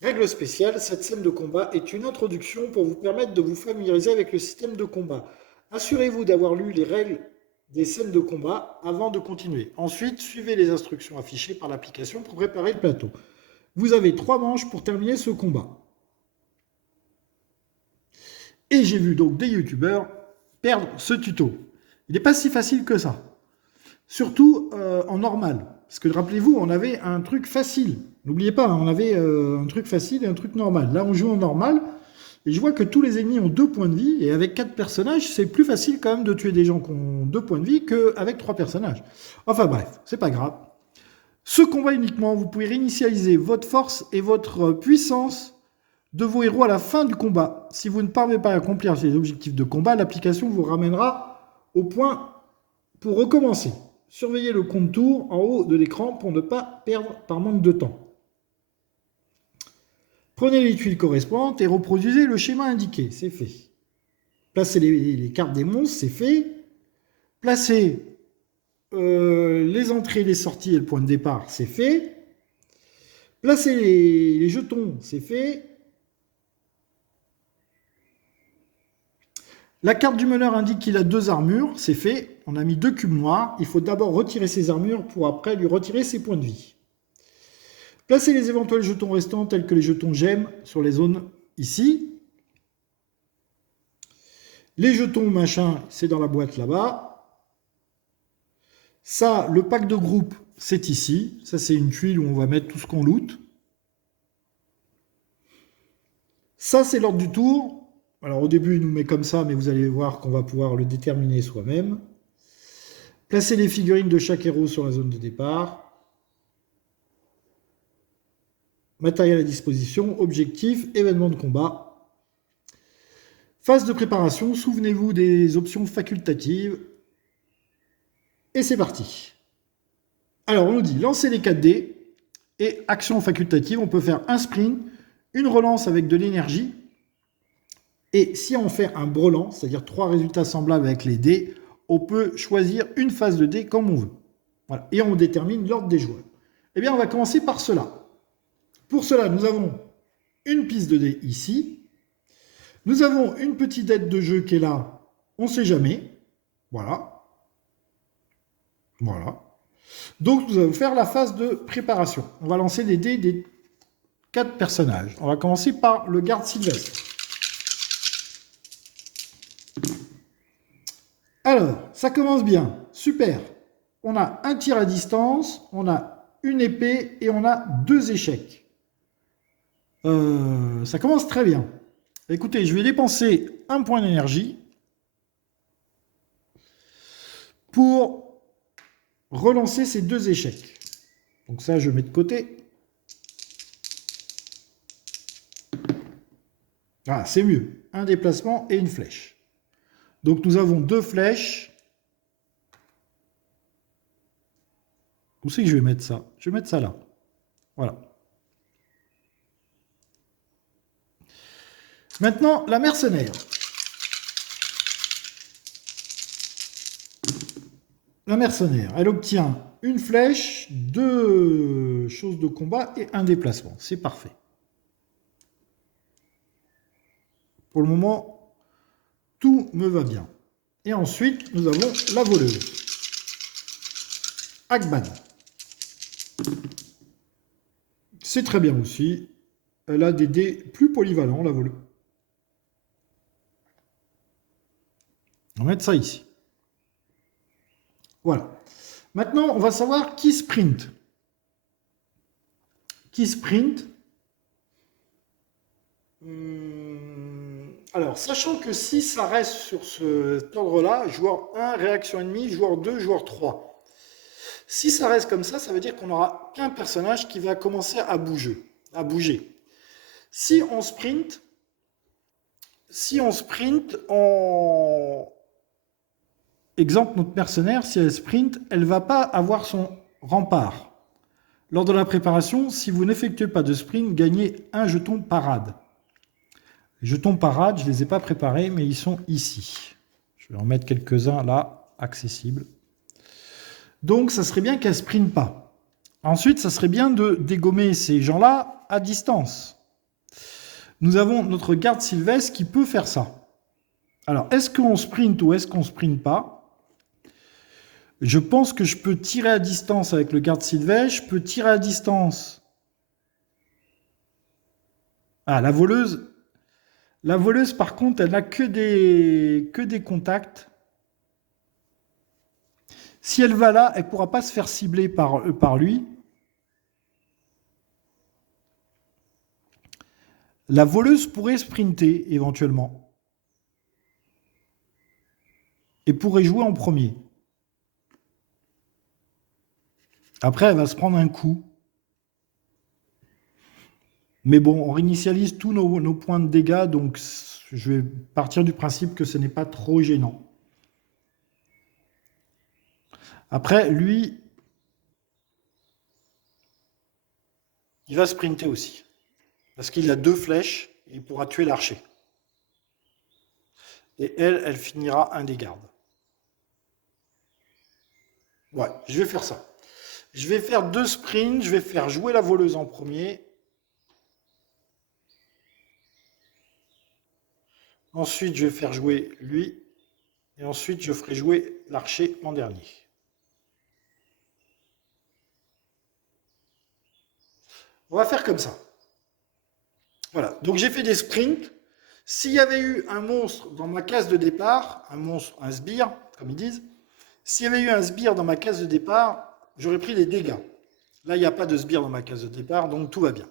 Règle spéciale, cette scène de combat est une introduction pour vous permettre de vous familiariser avec le système de combat. Assurez-vous d'avoir lu les règles des scènes de combat avant de continuer. Ensuite, suivez les instructions affichées par l'application pour préparer le plateau. Vous avez 3 manches pour terminer ce combat. Et j'ai vu donc des youtubeurs perdre ce tuto. Il n'est pas si facile que ça. Surtout en normal. Parce que rappelez-vous, on avait un truc facile. N'oubliez pas, on avait un truc facile et un truc normal. Là, on joue en normal. Et je vois que tous les ennemis ont 2 points de vie. Et avec 4 personnages, c'est plus facile quand même de tuer des gens qui ont 2 points de vie qu'avec 3 personnages. Enfin bref, c'est pas grave. Ce combat uniquement, vous pouvez réinitialiser votre force et votre puissance de vos héros à la fin du combat. Si vous ne parvenez pas à accomplir les objectifs de combat, l'application vous ramènera au point pour recommencer. Surveillez le compte tour en haut de l'écran pour ne pas perdre par manque de temps. Prenez les tuiles correspondantes et reproduisez le schéma indiqué. C'est fait. Placez les cartes des monstres, c'est fait. Placez les entrées, les sorties et le point de départ, c'est fait. Placez les jetons, c'est fait. La carte du meneur indique qu'il a 2 armures, c'est fait. On a mis 2 cubes noirs. Il faut d'abord retirer ses armures pour après lui retirer ses points de vie. Placez les éventuels jetons restants tels que les jetons gemmes sur les zones ici. Les jetons machin, c'est dans la boîte là-bas. Ça, le pack de groupe, c'est ici. Ça, c'est une tuile où on va mettre tout ce qu'on loot. Ça, c'est l'ordre du tour. Alors au début, il nous met comme ça, mais vous allez voir qu'on va pouvoir le déterminer soi-même. Placez les figurines de chaque héros sur la zone de départ. Matériel à disposition, objectif, événement de combat. Phase de préparation, souvenez-vous des options facultatives. Et c'est parti. Alors on nous dit lancer les 4D et action facultative, on peut faire un sprint, une relance avec de l'énergie. Et si on fait un brelan, c'est-à-dire 3 résultats semblables avec les dés, on peut choisir une phase de dés comme on veut. Voilà. Et on détermine l'ordre des joueurs. Eh bien, on va commencer par cela. Pour cela, nous avons une piste de dés ici. Nous avons une petite aide de jeu qui est là. On ne sait jamais. Voilà. Voilà. Donc, nous allons faire la phase de préparation. On va lancer les dés des 4 personnages. On va commencer par le garde Sylvestre. Alors, ça commence bien. Super. On a un tir à distance, on a une épée et on a 2 échecs. Ça commence très bien. Écoutez, je vais dépenser un point d'énergie pour relancer ces 2 échecs. Donc ça, je mets de côté. Ah, c'est mieux. Un déplacement et une flèche. Donc nous avons 2 flèches. Où c'est que je vais mettre ça? Je vais mettre ça là. Voilà. Maintenant, la mercenaire. La mercenaire, elle obtient une flèche, 2 choses de combat et un déplacement. C'est parfait. Pour le moment, tout me va bien. Et ensuite, nous avons la voleuse. Akban. C'est très bien aussi. Elle a des dés plus polyvalents, la voleuse. On va mettre ça ici. Voilà. Maintenant, on va savoir qui sprint. Qui sprint. Alors, sachant que si ça reste sur cet ordre-là, joueur 1, réaction ennemie, joueur 2, joueur 3. Si ça reste comme ça veut dire qu'on n'aura qu'un personnage qui va commencer à bouger. Si on sprint, exemple, notre mercenaire, si elle sprint, elle ne va pas avoir son rempart. Lors de la préparation, si vous n'effectuez pas de sprint, gagnez un jeton parade. Les jetons parade, je ne les ai pas préparés, mais ils sont ici. Je vais en mettre quelques-uns là, accessibles. Donc, ça serait bien qu'elle ne sprint pas. Ensuite, ça serait bien de dégommer ces gens-là à distance. Nous avons notre garde Sylvestre qui peut faire ça. Alors, est-ce qu'on sprint ou est-ce qu'on ne sprint pas? Je pense que je peux tirer à distance avec le garde Sylvestre. Je peux tirer à distance. Ah, la voleuse. La voleuse, par contre, elle n'a que des contacts. Si elle va là, elle ne pourra pas se faire cibler par lui. La voleuse pourrait sprinter éventuellement. Et pourrait jouer en premier. Après, elle va se prendre un coup. Mais bon, on réinitialise tous nos points de dégâts, donc je vais partir du principe que ce n'est pas trop gênant. Après, lui, il va sprinter aussi. Parce qu'il a 2 flèches, il pourra tuer l'archer. Et elle finira un des gardes. Ouais, je vais faire ça. Je vais faire 2 sprints, je vais faire jouer la voleuse en premier. Ensuite, je vais faire jouer lui. Et ensuite, je ferai jouer l'archer en dernier. On va faire comme ça. Voilà, donc j'ai fait des sprints. S'il y avait eu un monstre dans ma case de départ, un monstre, un sbire, comme ils disent, s'il y avait eu un sbire dans ma case de départ, j'aurais pris les dégâts. Là, il n'y a pas de sbire dans ma case de départ, donc tout va bien.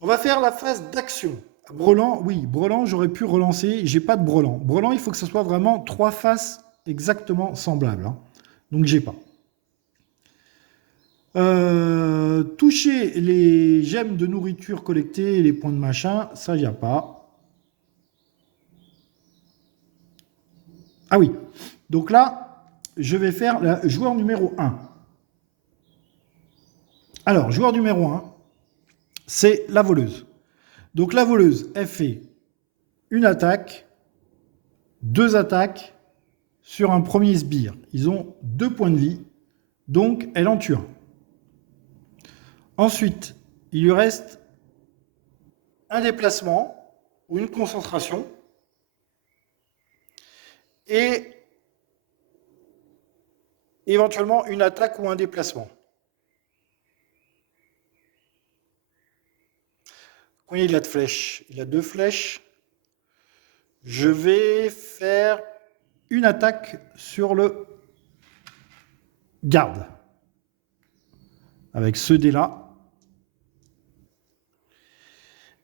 On va faire la phase d'action. Brelan, oui, Brelan, j'aurais pu relancer. J'ai pas de Brelan. Brelan, il faut que ce soit vraiment 3 faces exactement semblables. Hein. Donc, j'ai pas. Toucher les gemmes de nourriture collectées, les points de machin, ça, il n'y a pas. Ah oui. Donc là, je vais faire le joueur numéro 1. Alors, joueur numéro 1, c'est la voleuse. Donc la voleuse, elle fait une attaque, 2 attaques sur un premier sbire. Ils ont 2 points de vie, donc elle en tue un. Ensuite, il lui reste un déplacement ou une concentration et éventuellement une attaque ou un déplacement. Combien il a de flèches? Il a 2 flèches. Je vais faire une attaque sur le garde. Avec ce dé-là.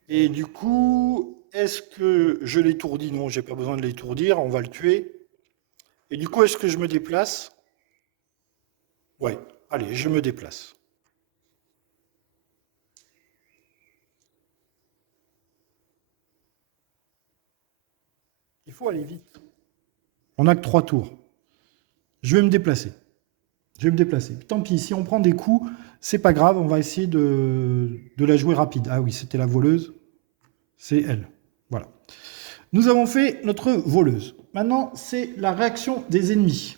Et du coup, est-ce que je l'étourdis? Non, j'ai pas besoin de l'étourdir, on va le tuer. Et du coup, est-ce que je me déplace? Ouais, allez, je me déplace. Il faut aller vite. On n'a que 3 tours. Je vais me déplacer. Je vais me déplacer. Tant pis, si on prend des coups, c'est pas grave, on va essayer de la jouer rapide. Ah oui, c'était la voleuse. C'est elle. Voilà. Nous avons fait notre voleuse. Maintenant, c'est la réaction des ennemis.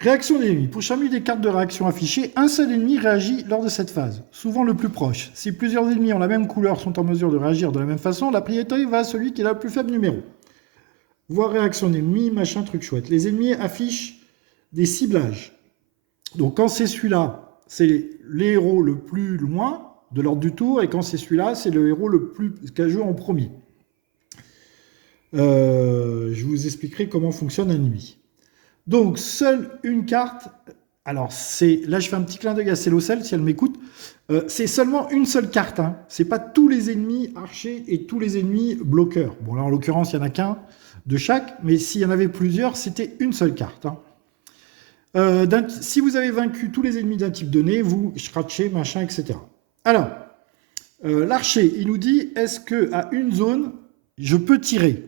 Réaction des ennemis. Pour chacune des cartes de réaction affichées, un seul ennemi réagit lors de cette phase, souvent le plus proche. Si plusieurs ennemis ont la même couleur sont en mesure de réagir de la même façon, la priorité va à celui qui a le plus faible numéro. Voir réaction d'ennemis, machin, truc chouette. Les ennemis affichent des ciblages. Donc quand c'est celui-là, c'est les héros le plus loin de l'ordre du tour, et quand c'est celui-là, c'est le héros le plus qu'à jouer en premier. Je vous expliquerai comment fonctionne un ennemi. Donc, seule une carte. Alors, là, je fais un petit clin d'œil à Célocel, si elle m'écoute. C'est seulement une seule carte. Hein. Ce n'est pas tous les ennemis archers et tous les ennemis bloqueurs. Bon, là, en l'occurrence, il n'y en a qu'un de chaque. Mais s'il y en avait plusieurs, c'était une seule carte. Hein. Si vous avez vaincu tous les ennemis d'un type donné, vous scratchez, machin, etc. Alors, l'archer, il nous dit, est-ce qu'à une zone, je peux tirer?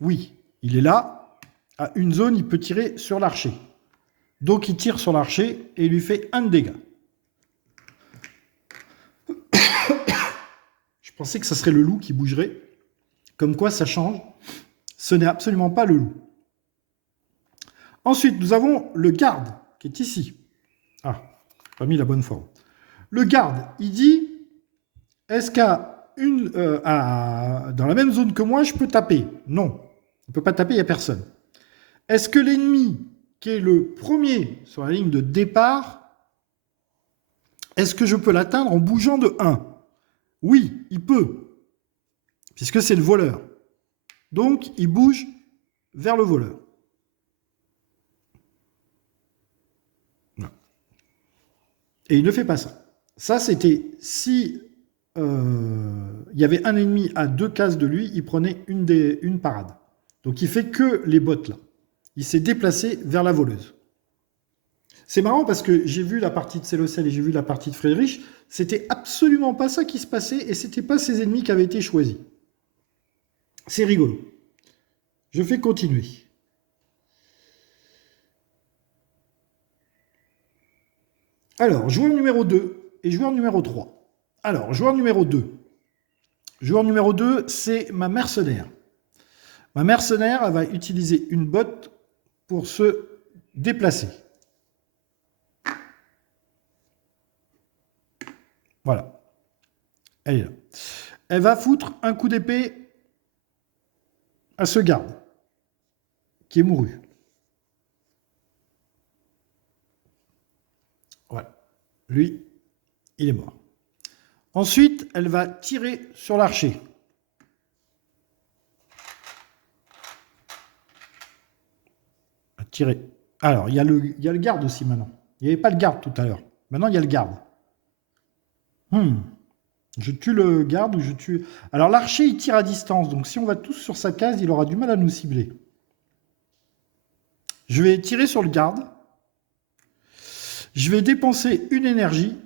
Oui, il est là. À une zone, il peut tirer sur l'archer. Donc il tire sur l'archer et il lui fait 1 de dégâts. Je pensais que ce serait le loup qui bougerait. Comme quoi ça change. Ce n'est absolument pas le loup. Ensuite, nous avons le garde qui est ici. Ah, pas mis la bonne forme. Le garde, il dit, est-ce qu'à dans la même zone que moi, je peux taper? Non, on ne peut pas taper, il n'y a personne. Est-ce que l'ennemi qui est le premier sur la ligne de départ, est-ce que je peux l'atteindre en bougeant de 1? Oui, il peut, puisque c'est le voleur. Donc, il bouge vers le voleur. Et il ne fait pas ça. Ça, c'était si il y avait un ennemi à 2 cases de lui, il prenait une parade. Donc, il fait que les bottes là. Il s'est déplacé vers la voleuse. C'est marrant parce que j'ai vu la partie de Célocel et j'ai vu la partie de Friedrich. C'était absolument pas ça qui se passait et c'était pas ses ennemis qui avaient été choisis. C'est rigolo. Je fais continuer. Alors, joueur numéro 2 et joueur numéro 3. Alors, joueur numéro 2. Joueur numéro 2, c'est ma mercenaire. Ma mercenaire, elle va utiliser une botte pour se déplacer. Voilà. Elle est là. Elle va foutre un coup d'épée à ce garde qui est mouru. Voilà. Lui, il est mort. Ensuite, elle va tirer sur l'archer. Tirer. Alors, il y a le garde aussi maintenant. Il n'y avait pas le garde tout à l'heure. Maintenant, il y a le garde. Je tue le garde ou je tue... Alors, l'archer, il tire à distance. Donc, si on va tous sur sa case, il aura du mal à nous cibler. Je vais tirer sur le garde. Je vais dépenser une énergie.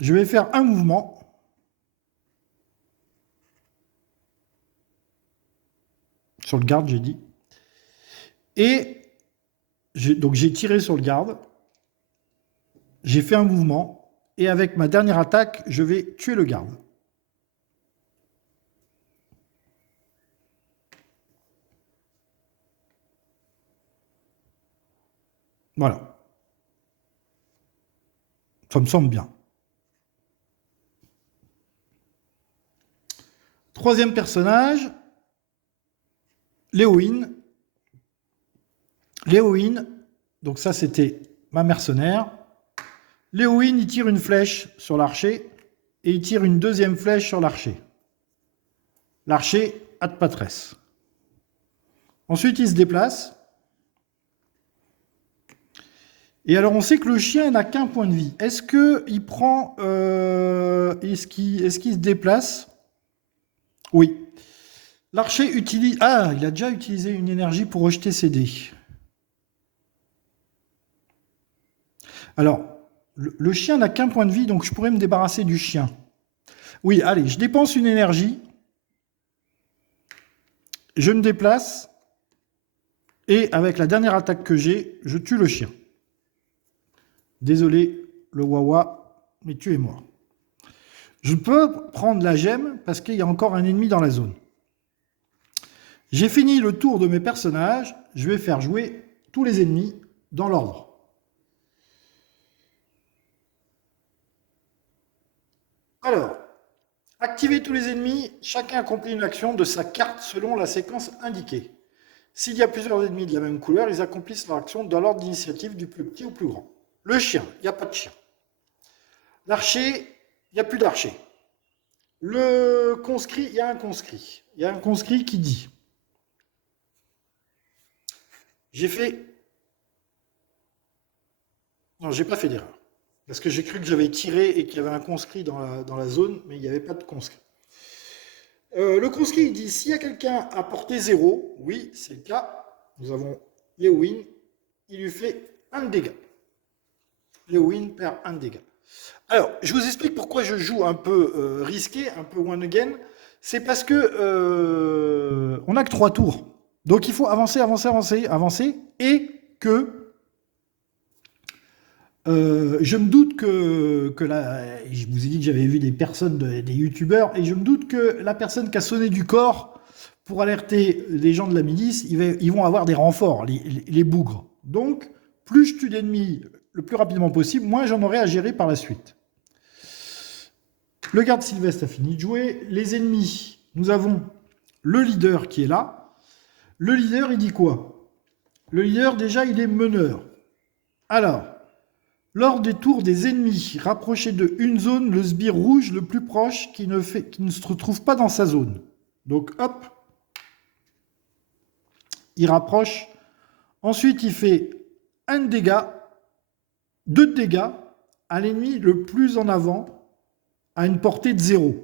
Je vais faire un mouvement. Sur le garde, j'ai dit. Et donc j'ai tiré sur le garde. J'ai fait un mouvement. Et avec ma dernière attaque, je vais tuer le garde. Voilà. Ça me semble bien. Troisième personnage, Léowyn. Léowyn, donc ça c'était ma mercenaire. Léowyn, il tire une flèche sur l'archer et il tire une deuxième flèche sur l'archer. L'archer a de patresse. Ensuite, il se déplace. Et alors, on sait que le chien n'a qu'un point de vie. Est-ce qu'il prend... est-ce qu'il se déplace? Oui. L'archer utilise... Ah, il a déjà utilisé une énergie pour rejeter ses dés. Alors, le chien n'a qu'un point de vie, donc je pourrais me débarrasser du chien. Oui, allez, je dépense une énergie. Je me déplace. Et avec la dernière attaque que j'ai, je tue le chien. Désolé, le Wawa, mais tu es mort. Je peux prendre la gemme parce qu'il y a encore un ennemi dans la zone. J'ai fini le tour de mes personnages. Je vais faire jouer tous les ennemis dans l'ordre. Alors, activez tous les ennemis. Chacun accomplit une action de sa carte selon la séquence indiquée. S'il y a plusieurs ennemis de la même couleur, ils accomplissent leur action dans l'ordre d'initiative du plus petit au plus grand. Le chien, il n'y a pas de chien. L'archer, il n'y a plus d'archer. Le conscrit, il y a un conscrit. Il y a un conscrit qui dit j'ai fait... Non, j'ai pas fait d'erreur. Parce que j'ai cru que j'avais tiré et qu'il y avait un conscrit dans la zone, mais il n'y avait pas de conscrit. Le conscrit, il dit s'il y a quelqu'un à portée 0, oui, c'est le cas. Nous avons Léowyn, il lui fait 1 de dégâts. Léowyn perd 1 de dégâts. Alors, je vous explique pourquoi je joue un peu risqué, un peu one again. C'est parce que on n'a que 3 tours. Donc il faut avancer, avancer, avancer, avancer, et que je me doute que là, je vous ai dit que j'avais vu des personnes, des youtubeurs, et je me doute que la personne qui a sonné du corps pour alerter les gens de la milice, ils vont avoir des renforts, les bougres. Donc, plus je tue d'ennemis le plus rapidement possible, moins j'en aurai à gérer par la suite. Le garde Sylvestre a fini de jouer. Les ennemis, nous avons le leader qui est là. Le leader, il dit quoi? Le leader, déjà, il est meneur. Alors, lors des tours des ennemis rapprochés de une zone, le sbire rouge le plus proche qui ne se retrouve pas dans sa zone. Donc, hop, il rapproche. Ensuite, il fait 1 dégât, 2 dégâts à l'ennemi le plus en avant à une portée de 0.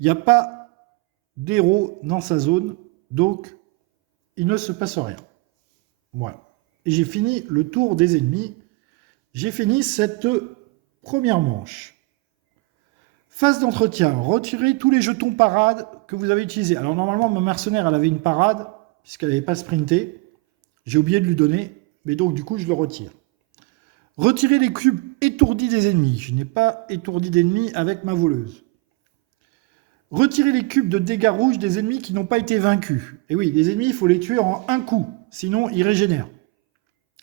Il n'y a pas d'héros dans sa zone, donc il ne se passe rien. Voilà. Et j'ai fini le tour des ennemis. J'ai fini cette première manche. Phase d'entretien. Retirez tous les jetons parade que vous avez utilisés. Alors normalement, ma mercenaire, elle avait une parade, puisqu'elle n'avait pas sprinté. J'ai oublié de lui donner, mais donc du coup je le retire. Retirer les cubes étourdis des ennemis. Je n'ai pas étourdi d'ennemis avec ma voleuse. Retirer les cubes de dégâts rouges des ennemis qui n'ont pas été vaincus. Et oui, les ennemis, il faut les tuer en un coup, sinon ils régénèrent.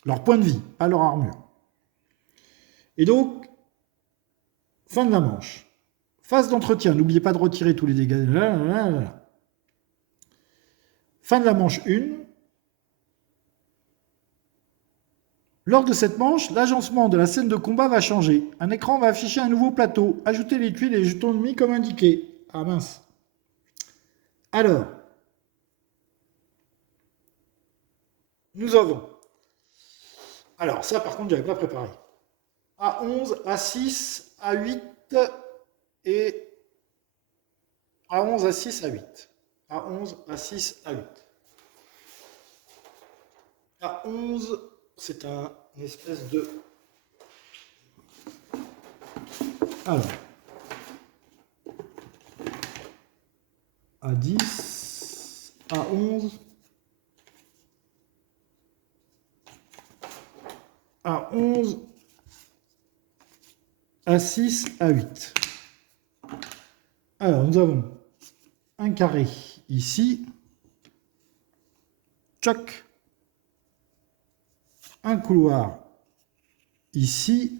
Leur point de vie, pas leur armure. Et donc, fin de la manche. Phase d'entretien, n'oubliez pas de retirer tous les dégâts. Fin de la manche 1. Lors de cette manche, l'agencement de la scène de combat va changer. Un écran va afficher un nouveau plateau. Ajoutez les tuiles et les jetons ennemis comme indiqué. Ah mince. Alors, nous avons... Alors, ça par contre, je n'avais pas préparé. A11, A6, A8 et A11, A6, A8. A11, A6, A8. A11, c'est une espèce de... Alors, A10, A11, A11, A6, A8. Alors, nous avons un carré ici, tchoc, un couloir ici,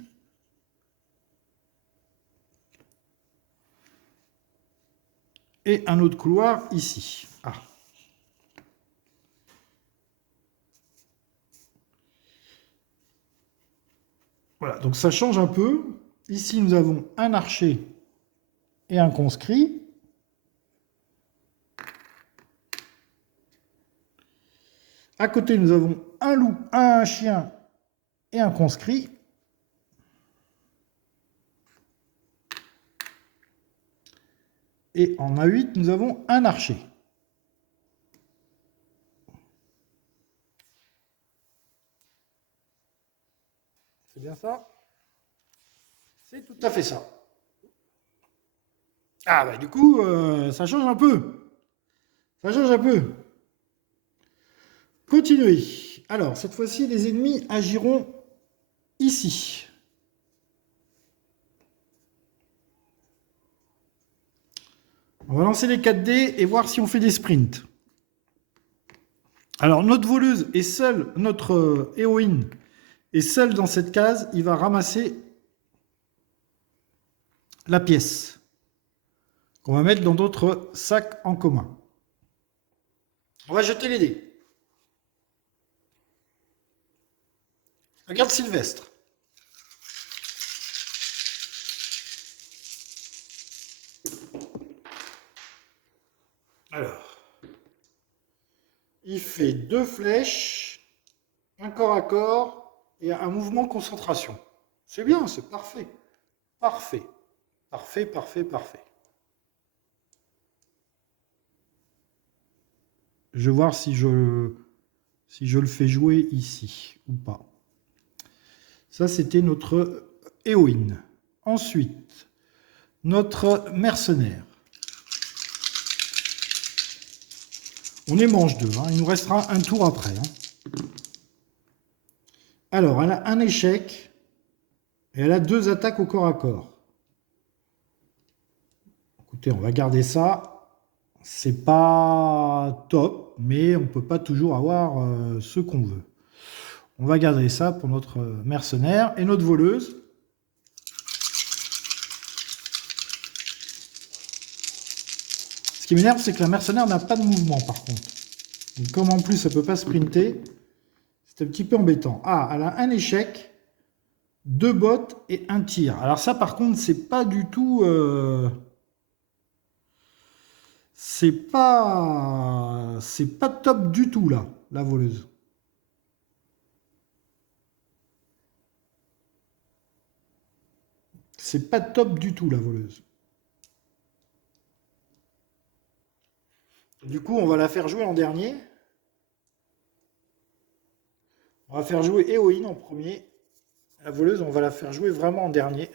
et un autre couloir ici. Ah. Voilà, donc ça change un peu. Ici, nous avons un archer et un conscrit. À côté, nous avons un loup, un chien et un conscrit. Et en A8, nous avons un archer. C'est bien ça? C'est tout à fait ça. Ah bah du coup, ça change un peu. Ça change un peu. Continuez. Alors, cette fois-ci, les ennemis agiront ici. On va lancer les 4 dés et voir si on fait des sprints. Alors, notre voleuse est seule, notre héroïne est seule dans cette case. Il va ramasser la pièce qu'on va mettre dans d'autres sacs en commun. On va jeter les dés. Regarde Sylvestre. Alors, il fait 2 flèches, un corps à corps et un mouvement concentration. C'est bien, c'est parfait. Parfait. Parfait, parfait, parfait. Je vais voir si je le fais jouer ici ou pas. Ça, c'était notre héroïne. Ensuite, notre mercenaire. On est manche 2, hein. Il nous restera un tour après. Hein. Alors, elle a un échec et elle a 2 attaques au corps à corps. Écoutez, on va garder ça. C'est pas top, mais on ne peut pas toujours avoir ce qu'on veut. On va garder ça pour notre mercenaire et notre voleuse. Ce qui m'énerve, c'est que la mercenaire n'a pas de mouvement, par contre. Donc, comme en plus, elle ne peut pas sprinter, c'est un petit peu embêtant. Ah, elle a un échec, 2 bottes et un tir. Alors ça, par contre, c'est pas du tout... C'est pas top du tout, là, la voleuse. C'est pas top du tout, la voleuse. Du coup, on va la faire jouer en dernier. On va faire jouer héroïne en premier. La voleuse, on va la faire jouer vraiment en dernier.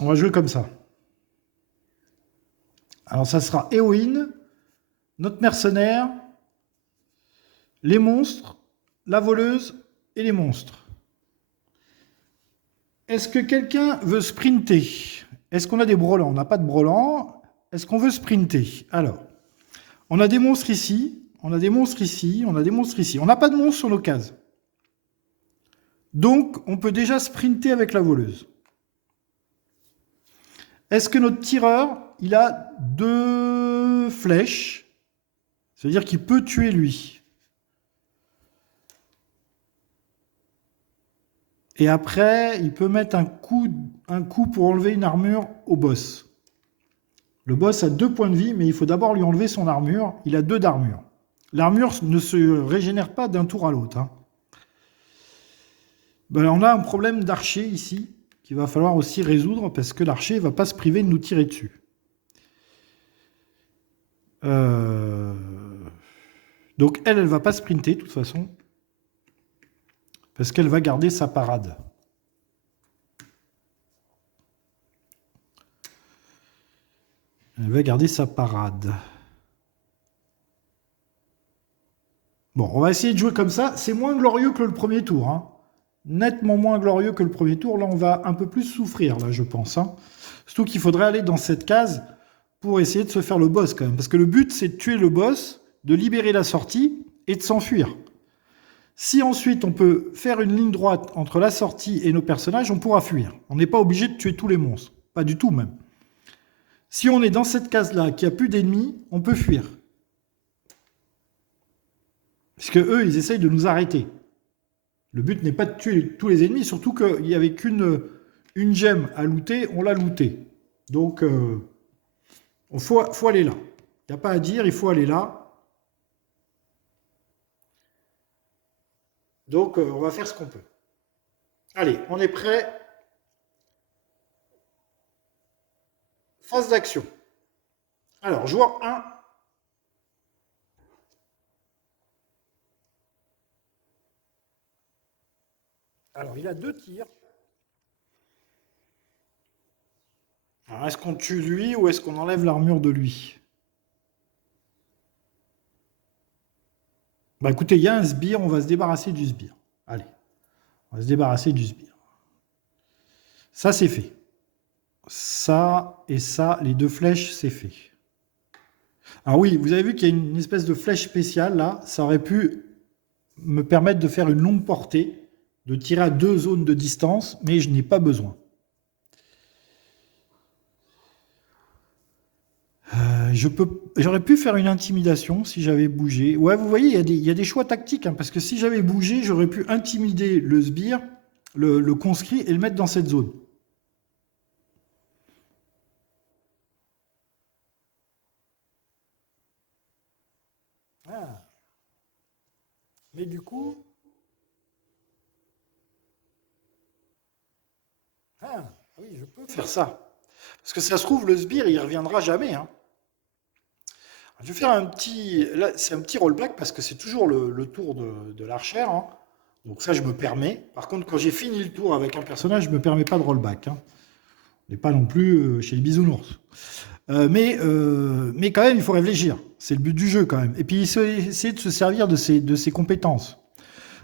On va jouer comme ça. Alors ça sera héroïne, notre mercenaire, les monstres, la voleuse et les monstres. Est-ce que quelqu'un veut sprinter? Est-ce qu'on a des brelans? On n'a pas de brelans. Est-ce qu'on veut sprinter? Alors, on a des monstres ici, on a des monstres ici, on a des monstres ici. On n'a pas de monstres sur nos cases. Donc, on peut déjà sprinter avec la voleuse. Est-ce que notre tireur, il a 2 flèches? C'est-à-dire qu'il peut tuer lui. Et après, il peut mettre un coup pour enlever une armure au boss. Le boss a 2 points de vie, mais il faut d'abord lui enlever son armure. Il a 2 d'armure. L'armure ne se régénère pas d'un tour à l'autre. Hein. Ben, on a un problème d'archer ici, qu'il va falloir aussi résoudre, parce que l'archer ne va pas se priver de nous tirer dessus. Donc elle va pas sprinter, de toute façon, parce qu'elle va garder sa parade. Elle va garder sa parade. Bon, on va essayer de jouer comme ça. C'est moins glorieux que le premier tour. Hein. Nettement moins glorieux que le premier tour. Là, on va un peu plus souffrir, là, je pense. Hein. Surtout qu'il faudrait aller dans cette case pour essayer de se faire le boss, quand même. Parce que le but, c'est de tuer le boss, de libérer la sortie et de s'enfuir. Si ensuite, on peut faire une ligne droite entre la sortie et nos personnages, on pourra fuir. On n'est pas obligé de tuer tous les monstres. Pas du tout, même. Si on est dans cette case-là, qu'il n'y a plus d'ennemis, on peut fuir. Parce que eux, ils essayent de nous arrêter. Le but n'est pas de tuer tous les ennemis, surtout qu'il n'y avait qu'une gemme à looter, on l'a looté. Donc, il faut aller là. Il n'y a pas à dire, il faut aller là. Donc, on va faire ce qu'on peut. Allez, on est prêt. Phase d'action. Alors, joueur 1. Alors, il a 2 tirs. Alors, est-ce qu'on tue lui ou est-ce qu'on enlève l'armure de lui? Bah écoutez, il y a un sbire, on va se débarrasser du sbire. Allez, on va se débarrasser du sbire. Ça, c'est fait. Ça et ça, les 2 flèches, c'est fait. Alors oui, vous avez vu qu'il y a une espèce de flèche spéciale là. Ça aurait pu me permettre de faire une longue portée, de tirer à 2 zones de distance, mais je n'ai pas besoin. J'aurais pu faire une intimidation si j'avais bougé. Ouais, vous voyez, il y a des choix tactiques, hein, parce que si j'avais bougé, j'aurais pu intimider le sbire, le conscrit, et le mettre dans cette zone. Ah. Mais du coup, oui, je peux faire ça. Parce que ça se trouve, le sbire, il reviendra jamais. Hein. Je vais faire un petit. Là, c'est un petit rollback parce que c'est toujours le tour de l'archère. Hein. Donc ça, je me permets. Par contre, quand j'ai fini le tour avec un personnage, je ne me permets pas de rollback. Hein. On n'est pas non plus chez les bisounours. Mais quand même, il faut réfléchir. C'est le but du jeu quand même. Et puis, essayer de se servir de ses compétences.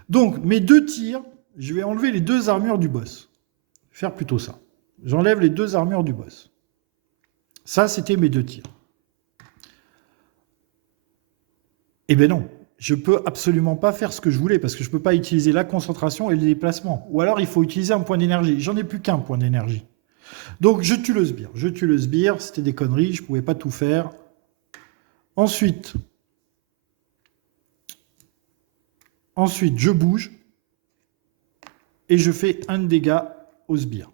Donc, mes 2 tirs, je vais enlever les 2 armures du boss. Faire plutôt ça. J'enlève les 2 armures du boss. Ça, c'était mes 2 tirs. Eh bien non, je peux absolument pas faire ce que je voulais parce que je peux pas utiliser la concentration et le déplacement. Ou alors il faut utiliser un point d'énergie. J'en ai plus qu'un point d'énergie. Donc je tue le sbire. Je tue le sbire. C'était des conneries. Je pouvais pas tout faire. Ensuite, je bouge et je fais un dégât au sbire.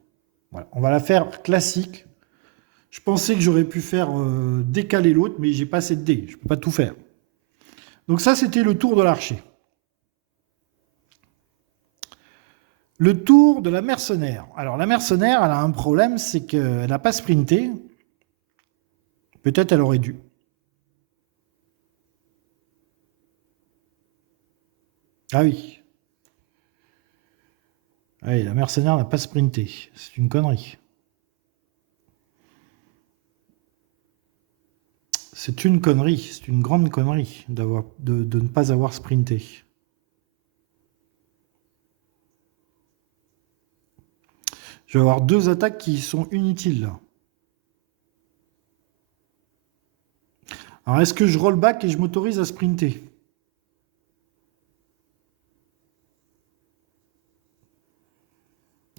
Voilà. On va la faire classique. Je pensais que j'aurais pu faire décaler l'autre, mais j'ai pas assez de dés. Je peux pas tout faire. Donc ça, c'était le tour de l'archer. Le tour de la mercenaire. Alors la mercenaire, elle a un problème, c'est qu'elle n'a pas sprinté. Peut-être elle aurait dû. Ah oui. Ah oui, la mercenaire n'a pas sprinté. C'est une connerie. C'est une connerie, c'est une grande connerie de ne pas avoir sprinté. Je vais avoir 2 attaques qui sont inutiles là. Alors est-ce que je roll back et je m'autorise à sprinter?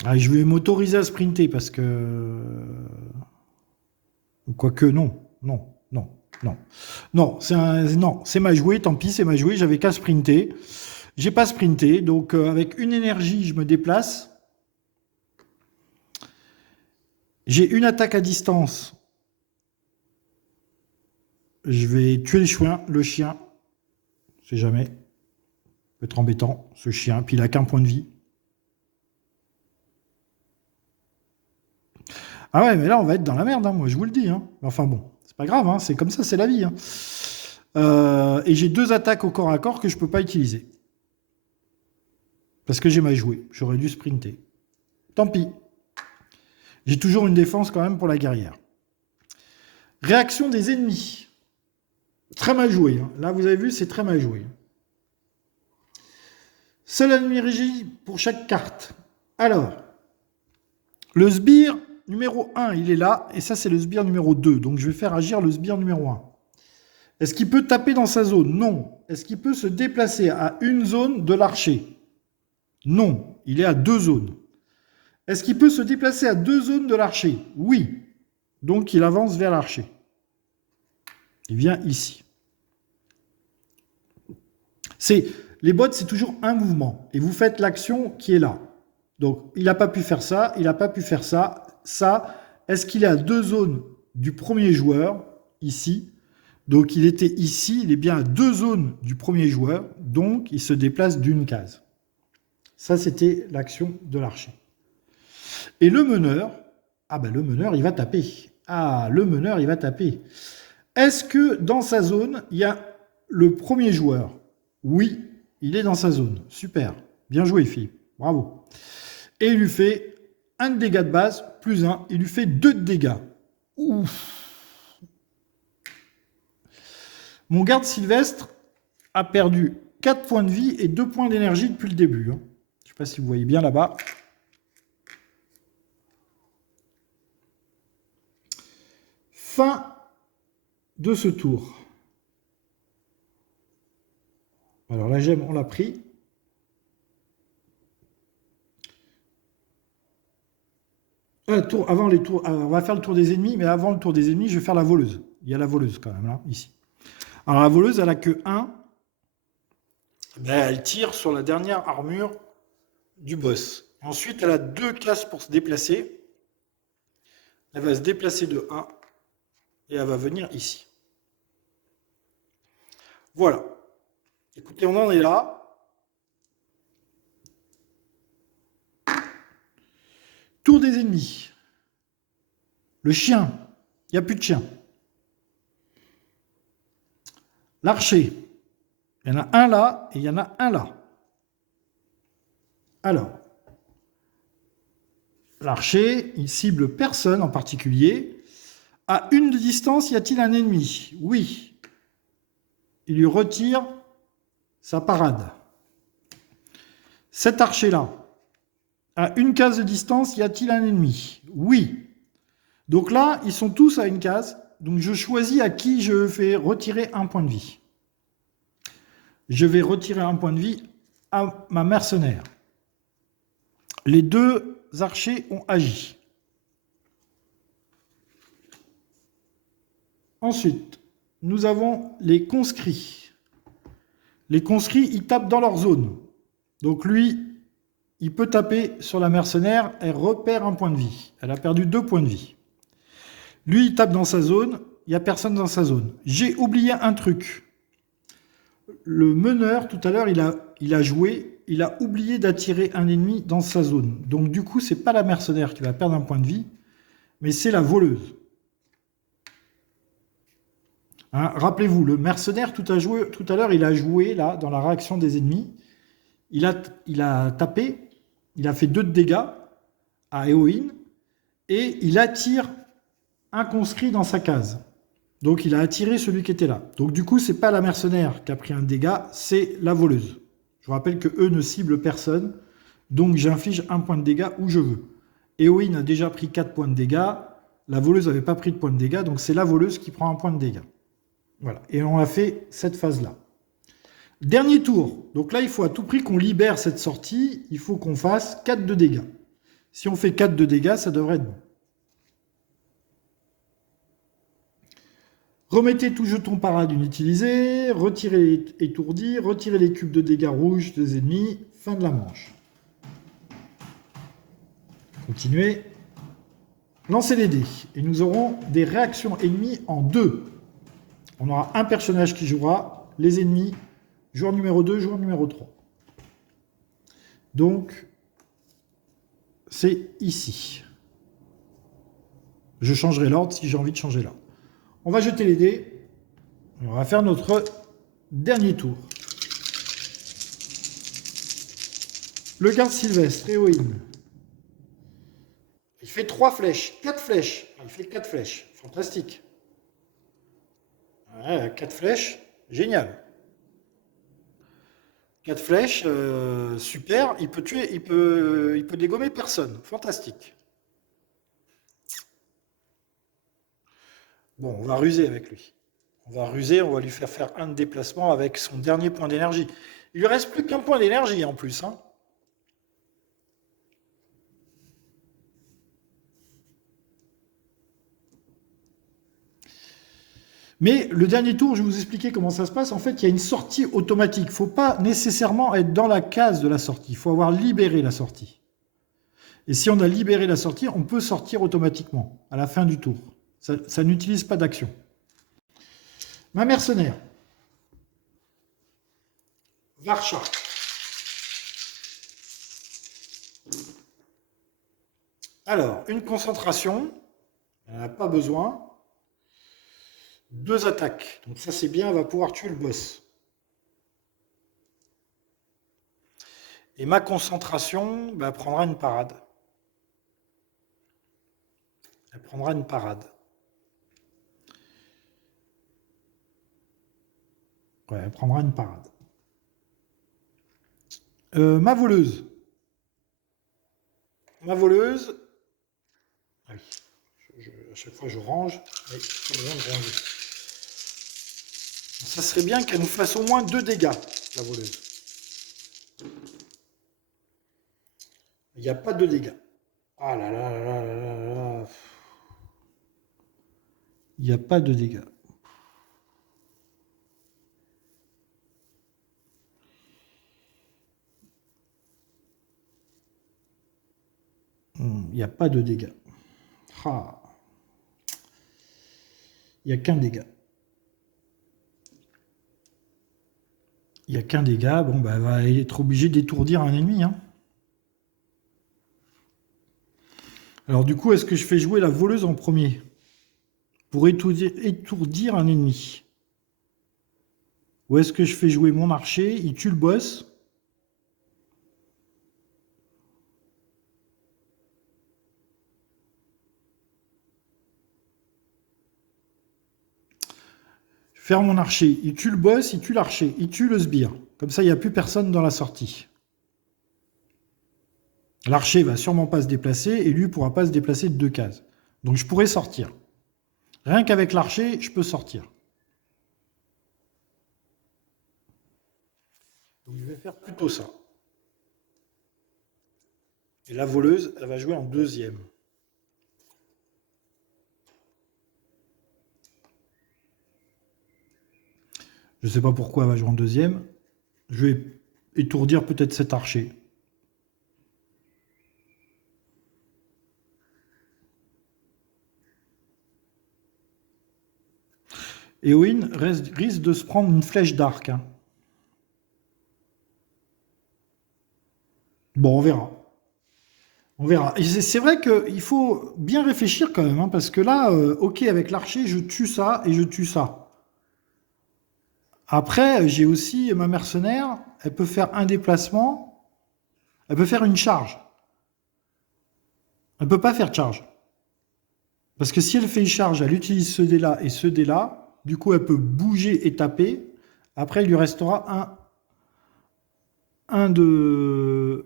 Ah, je vais m'autoriser à sprinter parce que... Quoique non, non, non, non. Non, c'est ma jouée, tant pis, c'est ma jouée, j'avais qu'à sprinter. J'ai pas sprinté, donc avec une énergie, je me déplace. J'ai une attaque à distance. Je vais tuer le chien. C'est jamais. Ça peut être embêtant, ce chien. Puis il a qu'un point de vie. Ah ouais, mais là, on va être dans la merde, hein, moi, je vous le dis. Hein. Enfin bon, c'est pas grave, hein, c'est comme ça, c'est la vie. Hein. Et j'ai 2 attaques au corps à corps que je peux pas utiliser. Parce que j'ai mal joué. J'aurais dû sprinter. Tant pis. J'ai toujours une défense quand même pour la guerrière. Réaction des ennemis. Très mal joué. Hein. Là, vous avez vu, c'est très mal joué. Seul ennemi régie pour chaque carte. Alors, le sbire numéro 1, il est là. Et ça, c'est le sbire numéro 2. Donc, je vais faire agir le sbire numéro 1. Est-ce qu'il peut taper dans sa zone? Non. Est-ce qu'il peut se déplacer à une zone de l'archer? Non. Il est à 2 zones. Est-ce qu'il peut se déplacer à 2 zones de l'archer? Oui. Donc, il avance vers l'archer. Il vient ici. Les bots, c'est toujours un mouvement. Et vous faites l'action qui est là. Donc, il n'a pas pu faire ça, il n'a pas pu faire ça. Ça, est-ce qu'il est à 2 zones du premier joueur? Ici. Donc, il était ici, il est bien à 2 zones du premier joueur. Donc, il se déplace d'une case. Ça, c'était l'action de l'archer. Et le meneur, le meneur, il va taper. Ah, le meneur, il va taper. Est-ce que dans sa zone, il y a le premier joueur? Oui, il est dans sa zone. Super. Bien joué, Philippe. Bravo. Et il lui fait 1 de dégâts de base, plus 1. Il lui fait 2 de dégâts. Ouf. Mon garde Sylvestre a perdu 4 points de vie et 2 points d'énergie depuis le début. Je ne sais pas si vous voyez bien là-bas. Fin de ce tour. Alors la gemme, on l'a pris. Avant les tours, on va faire le tour des ennemis, mais avant le tour des ennemis, je vais faire la voleuse. Il y a la voleuse quand même, là, ici. Alors la voleuse, elle a que 1. Elle tire sur la dernière armure du boss. Ensuite, elle a 2 cases pour se déplacer. Elle va se déplacer de 1 et elle va venir ici. Voilà. Écoutez, on en est là. Tour des ennemis. Le chien. Il n'y a plus de chien. L'archer. Il y en a un là et il y en a un là. Alors, l'archer, il cible personne en particulier. À 1 de distance, y a-t-il un ennemi? Oui. Il lui retire sa parade. Cet archer-là, à 1 case de distance, y a-t-il un ennemi? Oui. Donc là, ils sont tous à 1 case. Donc je choisis à qui je fais retirer 1 point de vie. Je vais retirer 1 point de vie à ma mercenaire. Les 2 archers ont agi. Ensuite, nous avons les conscrits. Les conscrits, ils tapent dans leur zone. Donc lui, il peut taper sur la mercenaire, elle repère 1 point de vie. Elle a perdu 2 points de vie. Lui, il tape dans sa zone, il n'y a personne dans sa zone. J'ai oublié un truc. Le meneur, tout à l'heure, il a joué, il a oublié d'attirer un ennemi dans sa zone. Donc du coup, ce n'est pas la mercenaire qui va perdre 1 point de vie, mais c'est la voleuse. Hein, rappelez-vous, le mercenaire, tout à l'heure, il a joué là, dans la réaction des ennemis. Il a tapé, il a fait 2 de dégâts à Éowyn, et il attire un conscrit dans sa case. Donc il a attiré celui qui était là. Donc du coup, c'est pas la mercenaire qui a pris un dégât, c'est la voleuse. Je vous rappelle que eux ne ciblent personne, donc j'inflige un point de dégâts où je veux. Éowyn a déjà pris 4 points de dégâts, la voleuse n'avait pas pris de point de dégâts, donc c'est la voleuse qui prend un point de dégâts. Voilà, et on a fait cette phase-là. Dernier tour, donc là il faut à tout prix qu'on libère cette sortie, il faut qu'on fasse 4 de dégâts. Si on fait 4 de dégâts, ça devrait être bon. Remettez tout jeton parade inutilisé, retirez étourdi, retirez les cubes de dégâts rouges des ennemis, fin de la manche. Continuez. Lancez les dés. Et nous aurons des réactions ennemies en 2. On aura un personnage qui jouera, les ennemis, joueur numéro 2, joueur numéro 3. Donc, c'est ici. Je changerai l'ordre si j'ai envie de changer l'ordre. On va jeter les dés. Et on va faire notre dernier tour. Le garde sylvestre, Éowyn. Il fait 3 flèches, 4 flèches. Il fait 4 flèches. Fantastique. Ouais, 4 flèches, génial. 4 flèches, super. Il peut tuer, il peut dégommer personne. Fantastique. Bon, on va ruser avec lui. On va ruser, on va lui faire un déplacement avec son dernier point d'énergie. Il lui reste plus qu'un point d'énergie en plus, hein. Mais le dernier tour, je vais vous expliquer comment ça se passe. En fait, il y a une sortie automatique. Il ne faut pas nécessairement être dans la case de la sortie. Il faut avoir libéré la sortie. Et si on a libéré la sortie, on peut sortir automatiquement à la fin du tour. Ça n'utilise pas d'action. Ma mercenaire. Varcha. Alors, une concentration. Elle n'en a pas besoin. 2 attaques. Donc ça, c'est bien, elle va pouvoir tuer le boss. Et ma concentration, elle prendra une parade. Elle prendra une parade. Ouais, elle prendra une parade. Ma voleuse. Ma voleuse. Ah oui. À chaque fois, je range. Mais pas besoin de ranger. Ça serait bien qu'elle nous fasse au moins 2 dégâts, la voleuse. Il n'y a pas de dégâts. Ah là là là là là là. Il n'y a pas de dégâts. Il n'y a pas de dégâts. Ah. Il n'y a qu'un dégât. Il n'y a qu'un dégât. Bon, elle va être obligée d'étourdir un ennemi. Hein. Alors du coup, est-ce que je fais jouer la voleuse en premier pour étourdir un ennemi? Ou est-ce que je fais jouer mon archer, il tue le boss? Faire mon archer, il tue le boss, il tue l'archer, il tue le sbire. Comme ça, il n'y a plus personne dans la sortie. L'archer va sûrement pas se déplacer et lui pourra pas se déplacer de 2 cases. Donc je pourrais sortir. Rien qu'avec l'archer, je peux sortir. Donc je vais faire plutôt ça. Et la voleuse, elle va jouer en deuxième. Je ne sais pas pourquoi elle va jouer en deuxième. Je vais étourdir peut-être cet archer. Éowyn risque de se prendre une flèche d'arc. Hein. Bon, on verra. On verra. C'est vrai qu'il faut bien réfléchir quand même, hein, parce que là, ok, avec l'archer, je tue ça et je tue ça. Après, j'ai aussi ma mercenaire, elle peut faire un déplacement, elle peut faire une charge. Elle ne peut pas faire charge. Parce que si elle fait charge, elle utilise ce dé-là et ce dé-là. Du coup, elle peut bouger et taper. Après, il lui restera un de...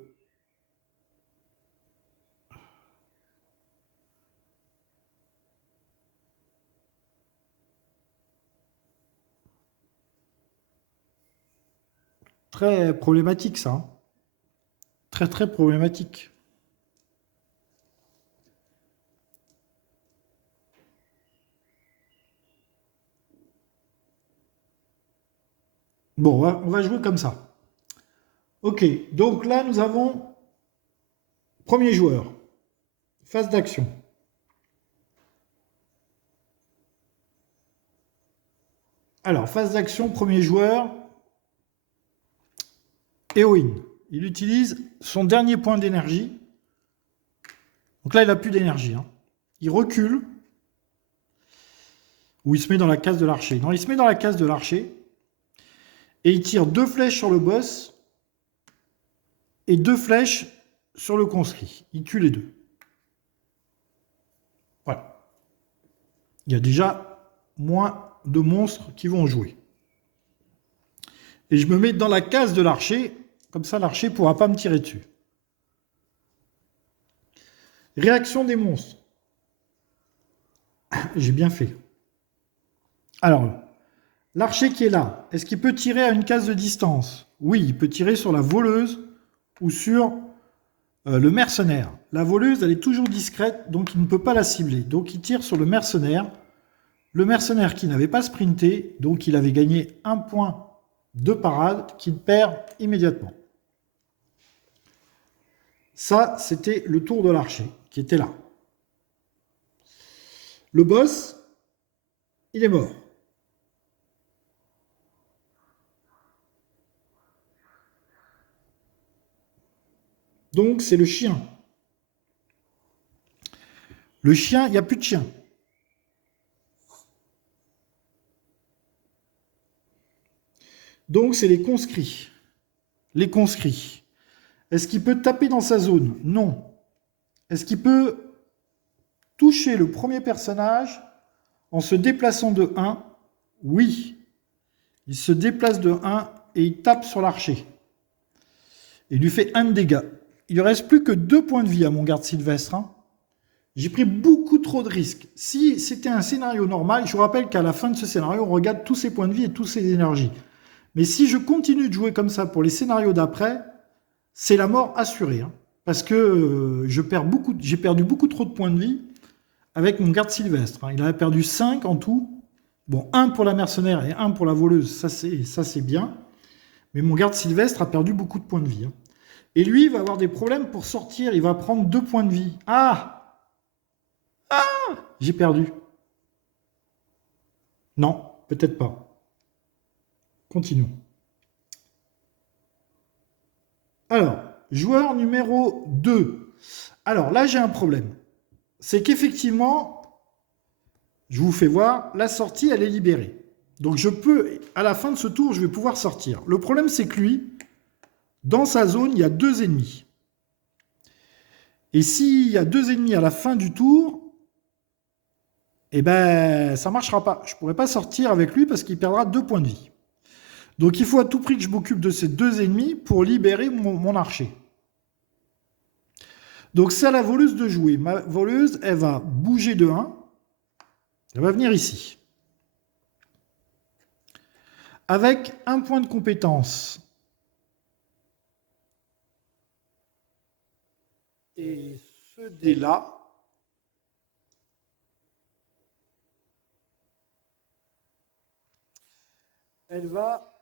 Très problématique, ça. Hein. Très, très problématique. Bon, on va jouer comme ça. Ok, donc là, nous avons premier joueur. Phase d'action. Alors, phase d'action, premier joueur. Éowyn. Il utilise son dernier point d'énergie. Donc là, il n'a plus d'énergie. Hein. Il recule. Ou il se met dans la case de l'archer. Non, il se met dans la case de l'archer. Et il tire 2 flèches sur le boss. Et 2 flèches sur le conscrit. Il tue les deux. Voilà. Il y a déjà moins de monstres qui vont jouer. Et je me mets dans la case de l'archer. Comme ça, l'archer ne pourra pas me tirer dessus. Réaction des monstres. J'ai bien fait. Alors, l'archer qui est là, est-ce qu'il peut tirer à une case de distance? Oui, il peut tirer sur la voleuse ou sur le mercenaire. La voleuse, elle est toujours discrète, donc il ne peut pas la cibler. Donc il tire sur le mercenaire. Le mercenaire qui n'avait pas sprinté, donc il avait gagné un point de parade qu'il perd immédiatement. Ça, c'était le tour de l'archer qui était là. Le boss, il est mort. Donc c'est le chien. Le chien, il n'y a plus de chien. Donc c'est les conscrits. Les conscrits. Est-ce qu'il peut taper dans sa zone? Non. Est-ce qu'il peut toucher le premier personnage en se déplaçant de 1? Oui. Il se déplace de 1 et il tape sur l'archer. Il lui fait 1 de dégâts. Il ne reste plus que 2 points de vie à mon garde sylvestre. Hein. J'ai pris beaucoup trop de risques. Si c'était un scénario normal, je vous rappelle qu'à la fin de ce scénario, on regarde tous ses points de vie et toutes ses énergies. Mais si je continue de jouer comme ça pour les scénarios d'après, c'est la mort assurée. Hein, parce que j'ai perdu beaucoup trop de points de vie avec mon garde sylvestre. Hein. Il avait perdu 5 en tout. Bon, 1 pour la mercenaire et 1 pour la voleuse, ça c'est bien. Mais mon garde sylvestre a perdu beaucoup de points de vie. Hein. Et lui, il va avoir des problèmes pour sortir. Il va prendre 2 points de vie. Ah! J'ai perdu. Non, peut-être pas. Continuons. Alors, joueur numéro 2. Alors là, j'ai un problème. C'est qu'effectivement, je vous fais voir, la sortie, elle est libérée. Donc je peux, à la fin de ce tour, je vais pouvoir sortir. Le problème, c'est que lui, dans sa zone, il y a 2 ennemis. Et s'il y a 2 ennemis à la fin du tour, eh ben, ça ne marchera pas. Je ne pourrai pas sortir avec lui parce qu'il perdra 2 points de vie. Donc il faut à tout prix que je m'occupe de ces 2 ennemis pour libérer mon archer. Donc c'est à la voleuse de jouer. Ma voleuse, elle va bouger de 1. Elle va venir ici. Avec un point de compétence. Et ce dé-là, elle va...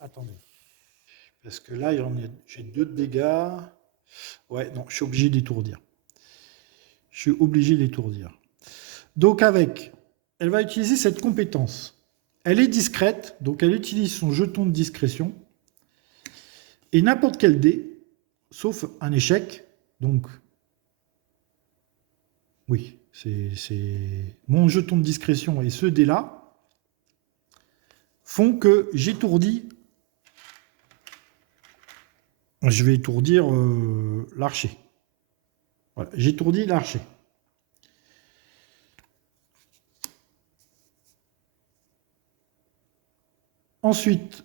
Attendez. Parce que là, j'ai 2 dégâts. Ouais, non, je suis obligé d'étourdir. Je suis obligé d'étourdir. Donc elle va utiliser cette compétence. Elle est discrète, donc elle utilise son jeton de discrétion. Et n'importe quel dé, sauf un échec, donc oui, c'est mon jeton de discrétion et ce dé-là font que j'étourdis. Je vais étourdir l'archer. Voilà, j'étourdis l'archer. Ensuite,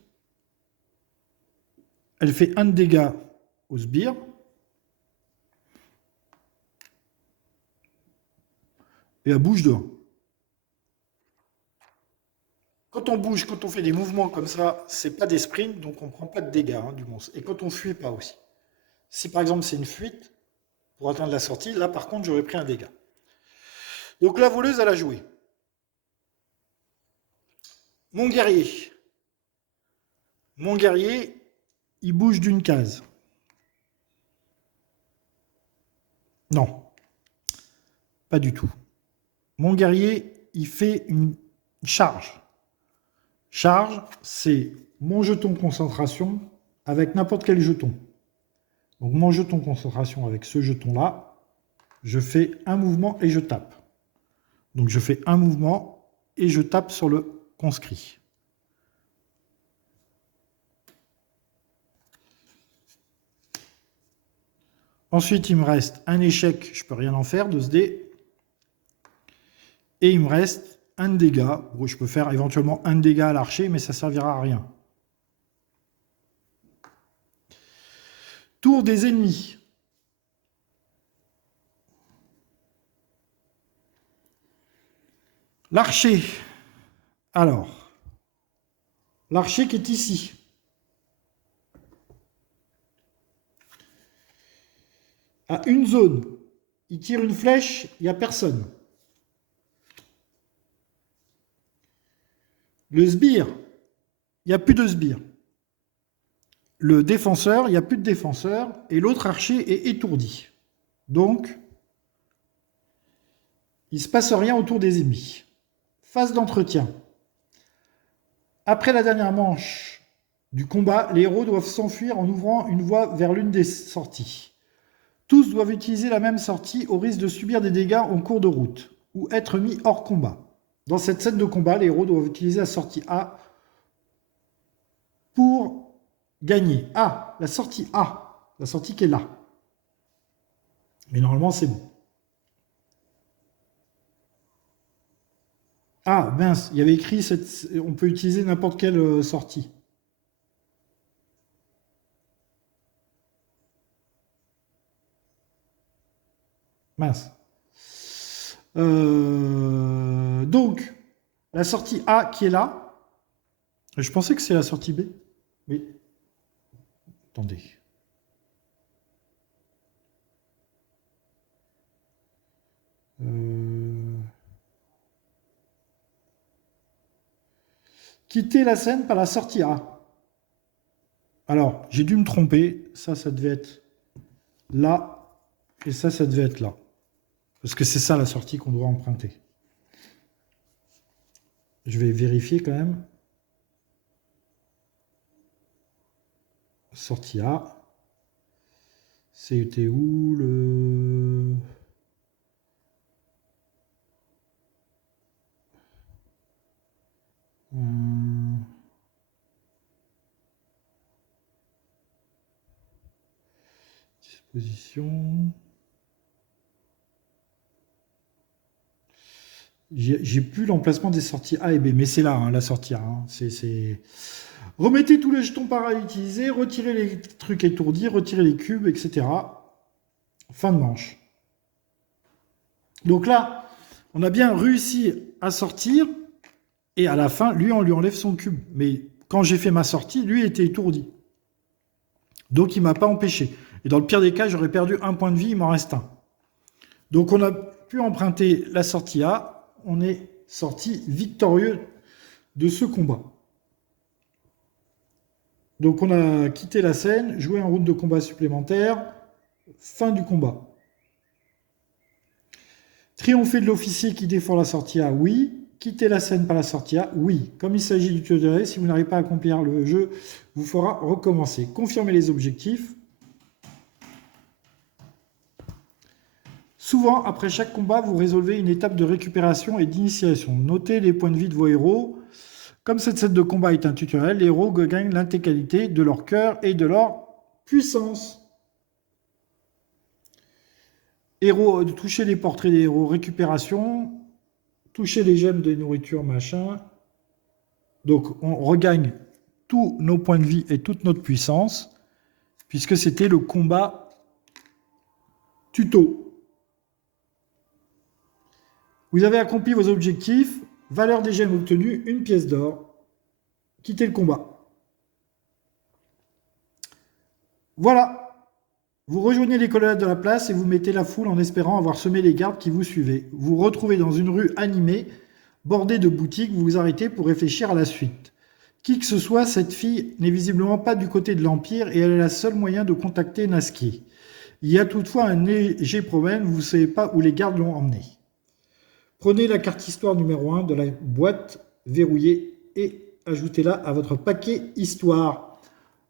elle fait 1 de dégâts au sbire. Et elle bouge de 1. Quand on bouge, quand on fait des mouvements comme ça, c'est pas des sprints, donc on ne prend pas de dégâts du monstre. Et quand on fuit, pas aussi. Si par exemple c'est une fuite, pour atteindre la sortie, là par contre j'aurais pris un dégât. Donc la voleuse, elle a joué. Mon guerrier. Mon guerrier, il bouge d'une case. Non, pas du tout. Mon guerrier, il fait une charge. Charge, c'est mon jeton concentration avec n'importe quel jeton. Donc mon jeton concentration avec ce jeton-là, je fais un mouvement et je tape. Donc je fais un mouvement et je tape sur le conscrit. Ensuite, il me reste un échec, je ne peux rien en faire de ce dé. Et il me reste un de dégâts. Bon, je peux faire éventuellement un de dégâts à l'archer, mais ça ne servira à rien. Tour des ennemis. L'archer. Alors, l'archer qui est ici. À une zone, il tire une flèche, il n'y a personne. Le sbire, il n'y a plus de sbire. Le défenseur, il n'y a plus de défenseur. Et l'autre archer est étourdi. Donc, il ne se passe rien autour des ennemis. Phase d'entretien. Après la dernière manche du combat, les héros doivent s'enfuir en ouvrant une voie vers l'une des sorties. Tous doivent utiliser la même sortie au risque de subir des dégâts en cours de route ou être mis hors combat. Dans cette scène de combat, les héros doivent utiliser la sortie A pour gagner. Ah, la sortie A, la sortie qui est là. Mais normalement, c'est bon. Ah, mince, il y avait écrit, on peut utiliser n'importe quelle sortie. Mince. Donc, la sortie A qui est là, je pensais que c'est la sortie B. Oui. Attendez. Quitter la scène par la sortie A. Alors, j'ai dû me tromper. Ça devait être là. Et ça devait être là. Parce que c'est ça la sortie qu'on doit emprunter. Je vais vérifier quand même. Sortie A. C'était où le... Disposition. J'ai plus l'emplacement des sorties A et B, mais c'est là, hein, la sortie A. Hein. Remettez tous les jetons para utilisés, retirez les trucs étourdis, retirez les cubes, etc. Fin de manche. Donc là, on a bien réussi à sortir, et à la fin, lui, on lui enlève son cube. Mais quand j'ai fait ma sortie, lui était étourdi. Donc il ne m'a pas empêché. Et dans le pire des cas, j'aurais perdu un point de vie, il m'en reste un. Donc on a pu emprunter la sortie A, on est sorti victorieux de ce combat. Donc on a quitté la scène, joué un round de combat supplémentaire, fin du combat. Triompher de l'officier qui défend la sortie A, oui. Quitter la scène par la sortie A, oui. Comme il s'agit du tutoriel, si vous n'arrivez pas à accomplir le jeu, vous fera recommencer. Confirmer les objectifs. Souvent, après chaque combat, vous résolvez une étape de récupération et d'initiation. Notez les points de vie de vos héros. Comme cette scène de combat est un tutoriel, les héros gagnent l'intégralité de leur cœur et de leur puissance. Héros, toucher les portraits des héros, récupération, toucher les gemmes de nourriture, machin. Donc on regagne tous nos points de vie et toute notre puissance, puisque c'était le combat tuto. Vous avez accompli vos objectifs, valeur des gemmes obtenues, 1 pièce d'or. Quittez le combat. Voilà. Vous rejoignez les colonnades de la place et vous mettez la foule en espérant avoir semé les gardes qui vous suivaient. Vous vous retrouvez dans une rue animée, bordée de boutiques, vous vous arrêtez pour réfléchir à la suite. Qui que ce soit, cette fille n'est visiblement pas du côté de l'Empire et elle est la seule moyen de contacter Nasky. Il y a toutefois un léger problème, vous ne savez pas où les gardes l'ont emmené. Prenez la carte histoire numéro 1 de la boîte verrouillée et ajoutez-la à votre paquet histoire.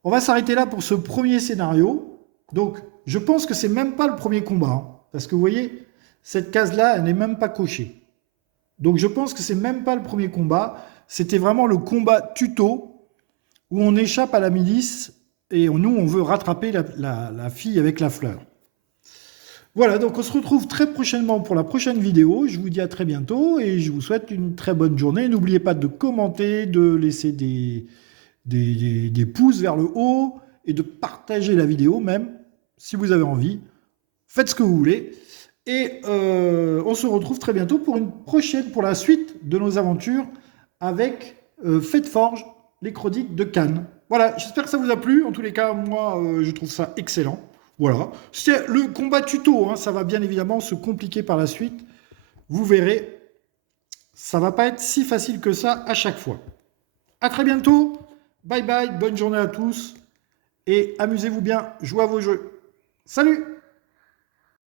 On va s'arrêter là pour ce premier scénario. Donc, je pense que c'est même pas le premier combat. Hein, parce que vous voyez, cette case-là, elle n'est même pas cochée. Donc, je pense que c'est même pas le premier combat. C'était vraiment le combat tuto où on échappe à la milice et nous, on veut rattraper la fille avec la fleur. Voilà, donc on se retrouve très prochainement pour la prochaine vidéo. Je vous dis à très bientôt et je vous souhaite une très bonne journée. N'oubliez pas de commenter, de laisser des pouces vers le haut et de partager la vidéo même, si vous avez envie. Faites ce que vous voulez. Et on se retrouve très bientôt pour pour la suite de nos aventures avec Fête Forge, les chroniques de Cannes. Voilà, j'espère que ça vous a plu. En tous les cas, moi, je trouve ça excellent. Voilà. C'est le combat tuto, hein, ça va bien évidemment se compliquer par la suite. Vous verrez, ça va pas être si facile que ça à chaque fois. À très bientôt. Bye bye, bonne journée à tous. Et amusez-vous bien, jouez à vos jeux. Salut!